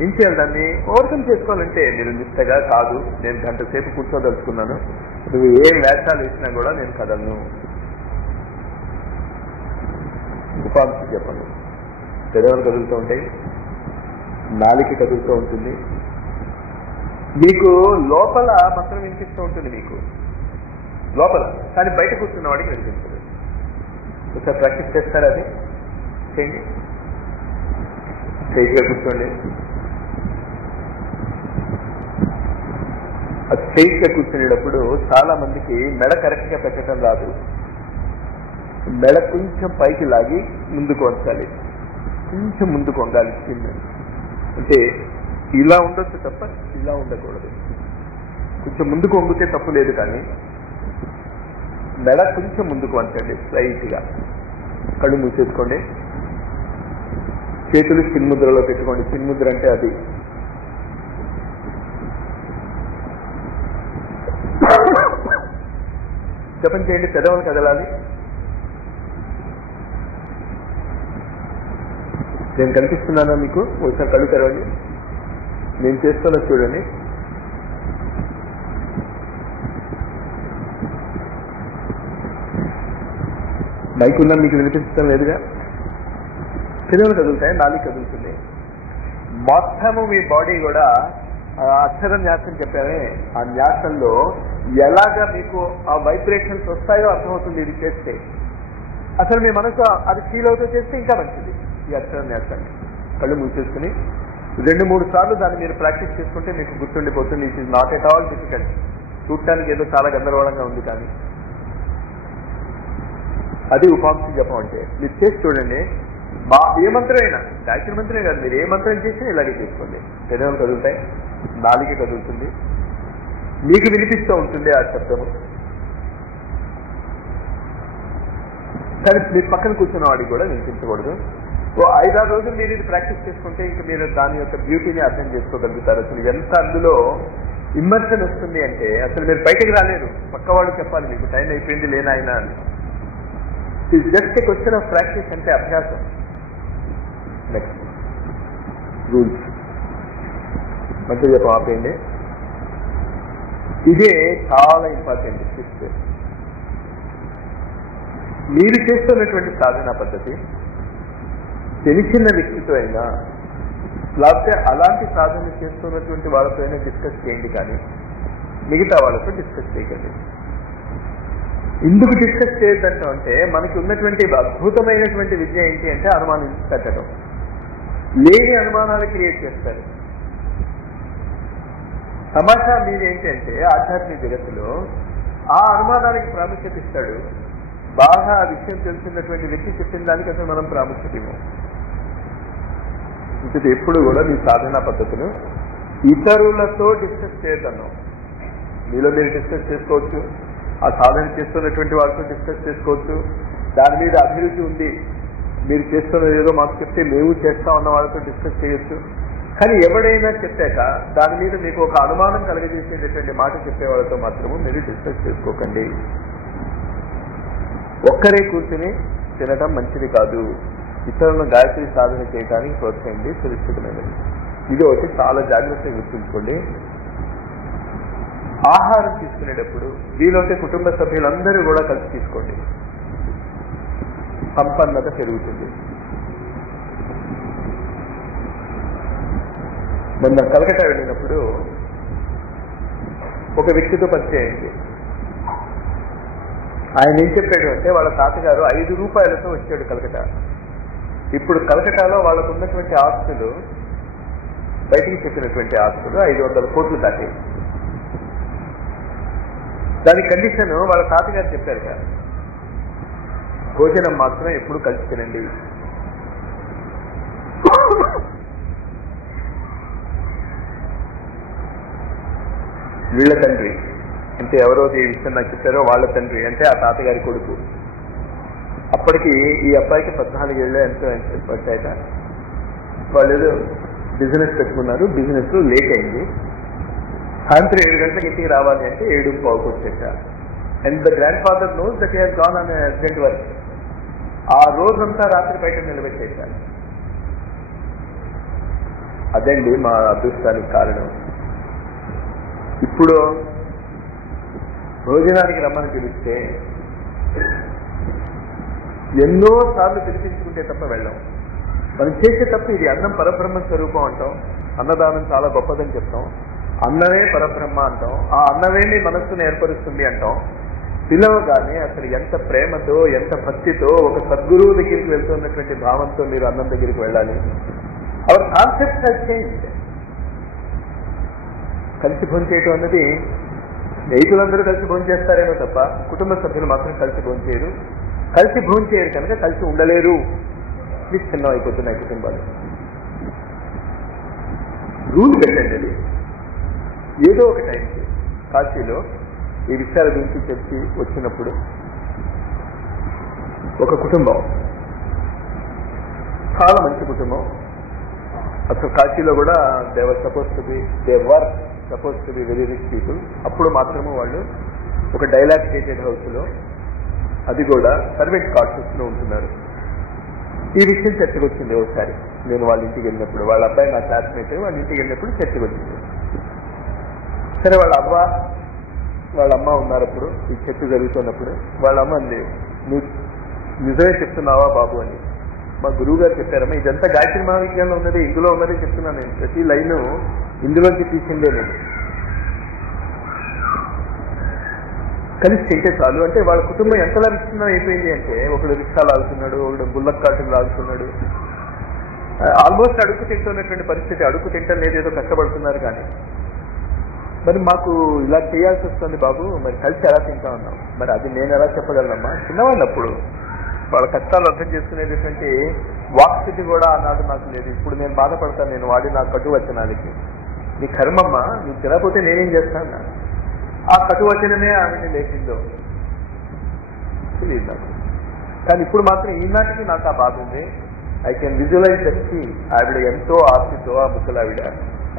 ఏం చేయాలి? దాన్ని ఓవర్కమ్ చేసుకోవాలంటే మీరు నిష్టగా కాదు, నేను గంట సేపు కూర్చోదలుచుకున్నాను, నువ్వు ఏం వేషాలు వేసినా కూడా నేను కదలను. ఉపాంశం చెప్పండి. పెదవులు కదులుతూ ఉంటాయి, నాలిక కదులుతూ ఉంటుంది, మీకు లోపల మంత్రం వినిపిస్తూ ఉంటుంది మీకు లోపల, కానీ బయట కూర్చున్న వాడికి వినిపించదు. ఒకసారి ప్రాక్టీస్ చేస్తారా? అది చేయండి. స్ట్రైట్గా కూర్చోండి. అది స్ట్రైట్గా కూర్చునేటప్పుడు చాలా మందికి మెడ కరెక్ట్గా పెట్టడం రాదు. మెడ కొంచెం పైకి లాగి ముందుకు వంచాలి, కొంచెం ముందుకు వంగాలి. అంటే ఇలా ఉండొచ్చు తప్ప ఇలా ఉండకూడదు. కొంచెం ముందుకు వంగితే తప్పు లేదు, కానీ మెడ కొంచెం ముందుకు వంచండి స్ట్రైట్గా. కళ్ళు మూసేసుకోండి. చేతులు చిన్ముద్రలో పెట్టుకోండి. చిన్ముద్ర అంటే అది. జపం చేయండి. పెదవులు కదలాలి. నేను కనిపిస్తున్నానా మీకు? ఒకసారి కళ్ళు తెరవండి. నేను చేస్తున్నా చూడండి. మైక్ ఉన్నా మీకు వినిపించడం లేదుగా. పెదవులు కదులుతాయి, నాలుగు కదులుతుంది. మొత్తము మీ బాడీ కూడా అక్షర న్యాసం చెప్పారే, ఆ న్యాసంలో ఎలాగా మీకు ఆ వైబ్రేషన్స్ వస్తాయో అర్థమవుతుంది. ఇది చేస్తే అసలు మీ మనసు అది ఫీల్ అవుతూ చేస్తే ఇంకా మంచిది. ఈ అక్షర న్యాసాన్ని కళ్ళు మూసేసుకుని 2-3 సార్లు దాన్ని మీరు ప్రాక్టీస్ చేసుకుంటే మీకు గుర్తుండిపోతుంది. It is not at all difficult. చూడటానికి ఏదో చాలా గందరగోళంగా ఉంది, కానీ అది ఉపాంశం జపం అంటే. మీరు చేసి చూడండి. ఏ మంత్రం అయినా, గాయత్రి మంత్రమే కాదు, మీరు ఏ మంత్రం చేసినా ఇలాగే చేసుకోండి. పెదవులు కదులుతాయి, నాలుగే కదులుతుంది, మీకు వినిపిస్తూ ఉంటుంది ఆ శబ్దము. కానీ మీరు పక్కన కూర్చున్న వాడికి కూడా వినిపించకూడదు. 5-6 రోజులు మీరు ఇది ప్రాక్టీస్ చేసుకుంటే ఇంకా మీరు దాని యొక్క బ్యూటీని అర్థం చేసుకోగలుగుతారు. అసలు ఎంత అందులో ఇమ్మర్షన్ వస్తుంది అంటే అసలు మీరు బయటకు రాలేరు. పక్క వాళ్ళు చెప్పాలి మీకు టైం అయిపోయింది లేనాయన అని. It's just a question of practice, అంటే అభ్యాసం. నెక్స్ట్ రూల్స్ మధ్య చెప్పం ఆపేయండి. ఇదే చాలా ఇంపార్టెంట్. ఫిఫ్త్, మీరు చేస్తున్నటువంటి సాధనా పద్ధతి తెలిసిన వ్యక్తితో అయినా లేకపోతే అలాంటి సాధన చేస్తున్నటువంటి వాళ్ళతో అయినా డిస్కస్ చేయండి, కానీ మిగతా వాళ్ళతో డిస్కస్ చేయకండి. ఎందుకు డిస్కస్ చేయొద్దంటాం అంటే మనకి ఉన్నటువంటి అద్భుతమైనటువంటి విద్య ఏంటి అంటే అనుమానించి పెట్టడం. లేని అనుమానాలు క్రియేట్ చేస్తారు. తమాషా మీరేంటంటే ఆధ్యాత్మిక జగత్తులో ఆ అనుమానానికి ప్రాముఖ్యత ఇస్తాడు. బాగా ఆ విషయం తెలిసినటువంటి వ్యక్తి చెప్పిన దానికి అసలు మనం ప్రాముఖ్యత ఇవ్వం. ఇంకటి ఎప్పుడు కూడా మీ సాధనా పద్ధతులు ఇతరులతో డిస్కస్ చేయొద్దన్నాం. మీలో మీరు డిస్కస్ చేసుకోవచ్చు, ఆ సాధన చేస్తున్నటువంటి వాళ్ళతో డిస్కస్ చేసుకోవచ్చు. దాని మీద అభిరుచి ఉంది, మీరు చేస్తున్నది ఏదో మాకు చెప్తే మేము చేస్తా ఉన్న వాళ్ళతో డిస్కస్ చేయొచ్చు. కానీ ఎవడైనా చెప్పాక దాని మీద మీకు ఒక అనుమానం కలిగజేసేటటువంటి మాట చెప్పే వాళ్ళతో మాత్రము మీరు డిస్కస్ చేసుకోకండి. ఒక్కరే కూర్చుని తినటం మంచిది కాదు. ఇతరులను గాయత్రి సాధన చేయడానికి ప్రోత్సహించి సురక్షితమైనది. ఇది ఒకటి చాలా జాగ్రత్తగా గుర్తుంచుకోండి. ఆహారం తీసుకునేటప్పుడు వీలైతే కుటుంబ సభ్యులందరూ కూడా కలిసి తీసుకోండి. సంపన్నత పెరుగుతుంది. మొన్న కలకత్తా వెళ్ళినప్పుడు ఒక వ్యక్తితో పరిచయం అయింది. ఆయన ఏం చెప్పాడు అంటే వాళ్ళ తాతగారు 5 రూపాయలతో వచ్చాడు కలకత్తా. ఇప్పుడు కలకత్తాలో వాళ్ళకు ఉన్నటువంటి ఆస్తులు, బయటికి చెప్పినటువంటి ఆస్తులు 500 కోట్లు దాటి. దాని కండిషన్ వాళ్ళ తాతగారు చెప్పారు కదా, భోజనం మాత్రం ఎప్పుడు కలిసి తినండి. వీళ్ళ తండ్రి అంటే ఎవరో ఈ విషయం నాకు చెప్పారో వాళ్ళ తండ్రి అంటే ఆ తాతగారి కొడుకు. అప్పటికి ఈ అబ్బాయికి 14 ఏళ్ళు ఎంతో పట్టాయట. వాళ్ళు ఏదో బిజినెస్ పెట్టుకున్నారు, బిజినెస్ లేట్ అయింది. సాయంత్రం 7 గంటలకు ఇంటికి రావాలి అంటే 7:15 వచ్చేసా. And the grand father knows that he has gone on urgent work. ఆ రోజంతా రాత్రి బయట నిలబెట్టేశారు. అదండి మా అదృష్టానికి కారణం. ఇప్పుడు భోజనానికి రమ్మని పిలిస్తే ఎన్నో సార్లు పిలిపించుకుంటే తప్ప వెళ్ళాం. మనం చేసే తప్పు ఇది. అన్నం పరబ్రహ్మ స్వరూపం అంటాం, అన్నదానం చాలా గొప్పదని చెప్తాం, అన్నమే పరబ్రహ్మ అంటాం, ఆ అన్నమే మీ మనస్సును ఏర్పరుస్తుంది అంటాం. పిలవగానే అసలు ఎంత ప్రేమతో ఎంత భక్తితో ఒక సద్గురువు దగ్గరికి వెళ్తున్నటువంటి భావంతో మీరు అన్నం దగ్గరికి వెళ్ళాలి. Our concept has changed. కలిసి భోంచేయటం అన్నది స్నేహితులందరూ కలిసి భోంచేస్తారేమో తప్ప కుటుంబ సభ్యులు మాత్రం కలిసి భోంచేయరు. కలిసి భోంచేయరు కనుక కలిసి ఉండలేరు. విచ్ఛిన్నం అయిపోతున్నాయి కుటుంబాలు. రూల్ పెట్టండి. అది ఏదో ఒక టైంకి కాశీలో ఈ విషయాల గురించి చెప్పి వచ్చినప్పుడు ఒక కుటుంబం, చాలా మంచి కుటుంబం. అసలు కాశీలో కూడా they were suppose to be very rich people. అప్పుడు మాత్రము వాళ్ళు ఒక డైలాక్టేటెడ్ హౌస్ లో, అది కూడా సర్వెంట్ క్వార్టర్స్ లో ఉంటున్నారు. ఈ విషయం చర్చకు వచ్చింది ఒకసారి. నేను వాళ్ళ ఇంటికి వెళ్ళినప్పుడు, వాళ్ళ అబ్బాయి నా క్లాస్మేట్, వాళ్ళ ఇంటికి వెళ్ళినప్పుడు చర్చకు వచ్చింది. సరే వాళ్ళ అమ్మ ఉన్నారు. అప్పుడు ఈ చర్చ జరుగుతున్నప్పుడు వాళ్ళ అమ్మ అంది, నువ్వు నిజమే చెప్తున్నావా బాబు అని. మా గురువు గారు చెప్పారమ్మా, ఇదంతా గాయత్రి మహావిజ్ఞానంలో ఉన్నది, ఇందులో ఉన్నది చెప్తున్నాను నేను. ప్రతి లైను ఇందులోంచి తీసిందే నేను. కలిసి తింటే చాలు అంటే వాళ్ళ కుటుంబం ఎంతలా విచ్ఛిన్నం అయిపోయింది అంటే, ఒకడు రిక్షా లాగుతున్నాడు, ఒకడు బుల్లక్ కార్టును లాగుతున్నాడు. ఆల్మోస్ట్ అడుగు తింటున్నటువంటి పరిస్థితి. అడుగు తింటం లేదు, ఏదో కష్టపడుతున్నారు. కానీ మరి మాకు ఇలా చేయాల్సి వస్తుంది బాబు, మరి కలిసి ఎలా తింటా ఉన్నాం. మరి అది నేను ఎలా చెప్పగలనమ్మా. చిన్నవాళ్ళు అప్పుడు వాళ్ళ కష్టాలు అర్థం చేసుకునేటటువంటి వాక్స్థితి కూడా ఆనాడు నాకు లేదు. ఇప్పుడు నేను బాధపడతాను, నేను వాడి నా కటు వచనానికి. నీ కర్మమ్మ, నువ్వు తినకపోతే నేనేం చేస్తాను. ఆ కటు వచనమే ఆమెని లేచిందో తెలియదు నాకు. కానీ ఇప్పుడు మాత్రం ఈనాటికి నాకు ఆ బాధ ఉంది. I can visualise that see. ఆవిడ ఎంతో ఆర్తితో ఆ ముసలావిడ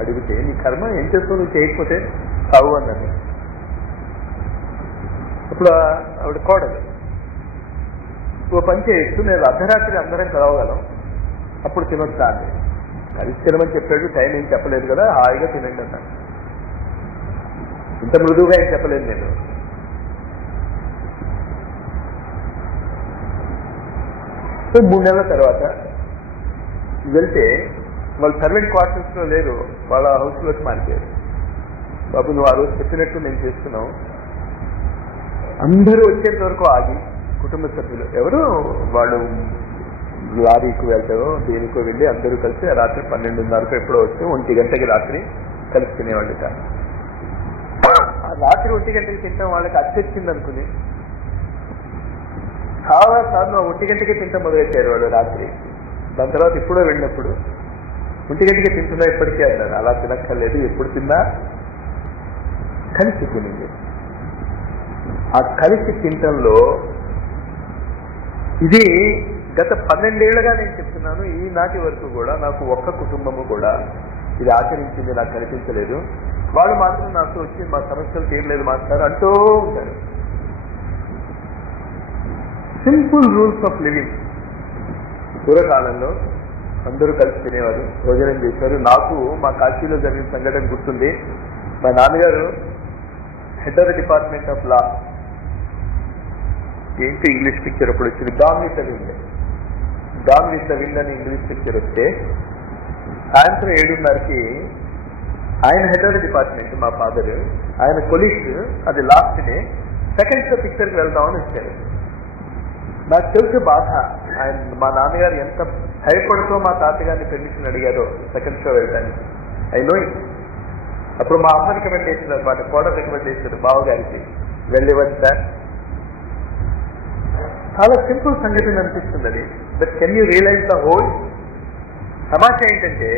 అడిగితే, నీ కర్మ ఏం చేస్తావు, నువ్వు చేయకపోతే సావు అన్నది. అప్పుడు ఆవిడ కోడలు, ఓ పని చేయొచ్చు, నేను అర్ధరాత్రి అందరం కలవగలం, అప్పుడు తినొచ్చా అండి. కలిసి తినమని చెప్పాడు, టైం ఏం చెప్పలేదు కదా, హాయిగా తినండి అన్నాను. ఇంత మృదువుగా ఏం చెప్పలేదు నేను. సో 3 నెలల తర్వాత వెళ్తే వాళ్ళు సర్వెంట్ క్వార్టర్స్ లో లేరు, వాళ్ళ హౌస్ లోకి మారిపోయారు. బాబు నువ్వు ఆ రోజు చెప్పినట్టు నేను చేస్తున్నావు. అందరూ వచ్చేంత వరకు ఆగి, కుటుంబ సభ్యులు ఎవరు వాళ్ళు లారీకి వెళ్తారో దేనికో వెళ్ళి అందరూ కలిసి రాత్రి 12:30 ఎప్పుడో వస్తే 1 గంటకి రాత్రి కలిసి తినేవాళ్ళు. కాదు ఆ రాత్రి 1 గంటకి తింటాం వాళ్ళకి అచ్చొచ్చింది అనుకుని చాలా సార్లు 1 గంటకి తింటాం మొదలెట్టారు వాళ్ళు రాత్రి. దాని తర్వాత ఇప్పుడో వెళ్ళినప్పుడు 1 గంటకి తింటున్నా ఇప్పటికే అన్నారు. అలా తినక్కర్లేదు, ఎప్పుడు తిన్నా కలిసి తినింది. ఆ కలిసి తింటంలో ఇది గత 12 ఏళ్లుగా నేను చెప్తున్నాను. ఈనాటి వరకు కూడా నాకు ఒక్క కుటుంబము కూడా ఇది ఆచరించింది నాకు కనిపించలేదు. వాళ్ళు మాత్రం నాకు వచ్చి మా సమస్యలు తీరలేదు మాస్టర్ అంటూ ఉంటారు. Simple rules of living. పూర్వకాలంలో అందరూ కలిసి తినేవారు, భోజనం చేశారు. నాకు మా కాశీలో జరిగిన సంఘటన గుర్తుంది. మా నాన్నగారు head of the department of law, ఏంటి ఇంగ్లీష్ పిక్చర్ అప్పుడు వచ్చింది, గాన్ విత్ ద విండ్ అని ఇంగ్లీష్ పిక్చర్ వస్తే సాయంత్రం 7:30కి ఆయన హెడ్ ఆఫ్ ద డిపార్ట్మెంట్ మా ఫాదర్, ఆయన కొలీగ్స్ అది లాస్ట్ డే సెకండ్ షో పిక్చర్కి వెళ్దామని వచ్చారు. నాకు తెలుసు బాధ. ఆయన మా నాన్నగారు ఎంత భయపడుతూ మా తాతగారిని పెర్మిషన్ అడిగారో సెకండ్ షో వెళ్ళడానికి. I know it. అప్పుడు మా అమ్మ రికమెండ్ చేసినారు అనమాట, కోడలు రికమెండ్ చేశారు బావగారికి, వెళ్ళివ్వండి సార్. చాలా సింపుల్ సంఘటన అనిపిస్తుంది అది. But can you realise the whole? తమాషా ఏంటంటే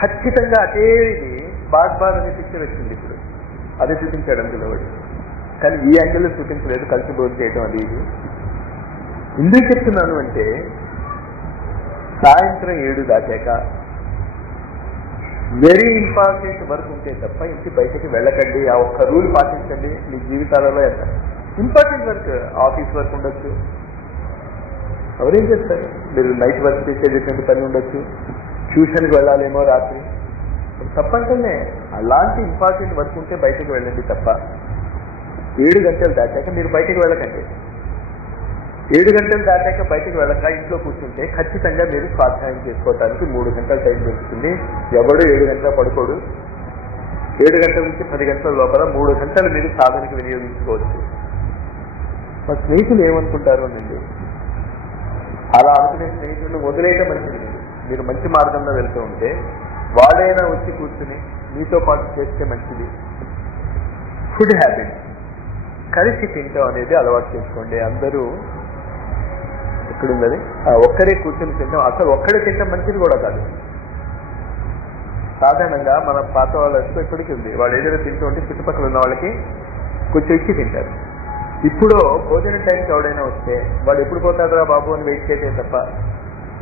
ఖచ్చితంగా అదే బాగ్ అనే పిక్చర్ వచ్చింది ఇప్పుడు. అది చూపించాడు అందులో వాడు. కానీ ఈ యాంగిల్లో చూపించలేదు, కలిసి భోజనం చేయడం అది ఇది. ఎందుకు చెప్తున్నాను అంటే సాయంత్రం 7 దాటాక వెరీ ఇంపార్టెంట్ వర్క్ ఉంటే తప్ప ఇంటి బయటకి వెళ్ళకండి. ఆ ఒక్క రూల్ పాటించండి. మీ జీవితాలలో ఎంత ఇంపార్టెంట్ వర్క్, ఆఫీస్ వర్క్ ఉండొచ్చు, ఎవరేం చేస్తారు, మీరు నైట్ వర్క్ చేసేటువంటి పని ఉండొచ్చు, ట్యూషన్కి వెళ్ళాలేమో రాత్రి, తప్పంటనే అలాంటి ఇంపార్టెంట్ వర్క్ ఉంటే బయటకు వెళ్ళండి తప్ప 7 గంటలు దాటాక మీరు బయటకు వెళ్ళకండి. 7 గంటలు దాటాక బయటకు వెళ్ళక ఇంట్లో కూర్చుంటే ఖచ్చితంగా మీరు స్వాధ్యాయం చేసుకోవడానికి 3 గంటల టైం దొరుకుతుంది. ఎవడు 7 గంటల పడుకోడు. 7 గంటల నుంచి 10 గంటల లోపల 3 గంటలు మీరు సాధనకు వినియోగించుకోవచ్చు. మా స్నేహితులు ఏమనుకుంటారు అనండి, అలా అనుకునే స్నేహితులను వదిలేయటం మంచిది. మీరు మంచి మార్గంలో వెళ్తూ ఉంటే వాడైనా వచ్చి కూర్చుని మీతో పాటు చేస్తే మంచిది. ఫుడ్ హ్యాబిట్, కలిసి తింటాం అనేది అలవాటు చేసుకోండి. అందరూ ఎక్కడున్నది ఒక్కరే కూర్చొని తింటాం, అసలు ఒక్కడే తింటాం మంచిది కూడా కాదు. సాధారణంగా మన పాత వాళ్ళకి ఇప్పటికీ ఉంది, వాళ్ళు ఏదైనా తింటూ ఉంటే చుట్టుపక్కల ఉన్న వాళ్ళకి కొంచెం ఇచ్చి తింటారు. ఇప్పుడు భోజనం టైంకి ఎవడైనా వస్తే వాడు ఎప్పుడు పోతాడరా బాబు అని వెయిట్ చేసే తప్ప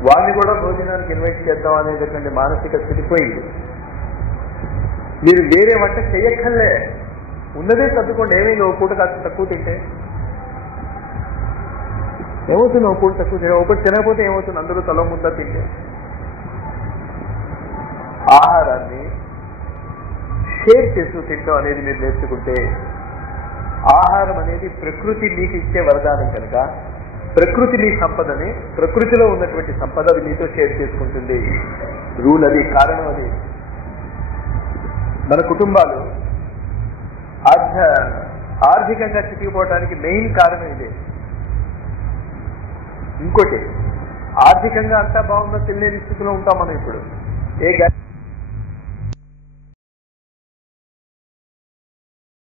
వాడిని కూడా భోజనానికి ఇన్వైట్ చేద్దాం అనేటటువంటి మానసిక స్థితి పోయింది. మీరు వేరే వంట చెయ్యక్కర్లే, ఉన్నదే సర్దుకోండి. ఏమైంది ఓ పూట కాస్త తక్కువ తింటే ఏమవుతుంది, ఓ పూట తక్కువ తినే ఒకటి తినకపోతే ఏమవుతుంది, అందరూ తల ముందా తింటే. ఆహారాన్ని షేర్ చేస్తూ తింటాం అనేది మీరు నేర్చుకుంటే, ఆహారం అనేది ప్రకృతి మీకు ఇచ్చే వరదానం కనుక ప్రకృతి మీ సంపదని, ప్రకృతిలో ఉన్నటువంటి సంపద అది మీతో షేర్ చేసుకుంటుంది. రూల్ అది, కారణం అది. మన కుటుంబాలు ఆర్థికంగా చిక్కిపోవడానికి మెయిన్ కారణం ఇదే. ఇంకోటి, ఆర్థికంగా అంతా బాగుందో తెలియని స్థితిలో ఉంటాం మనం ఇప్పుడు. ఏ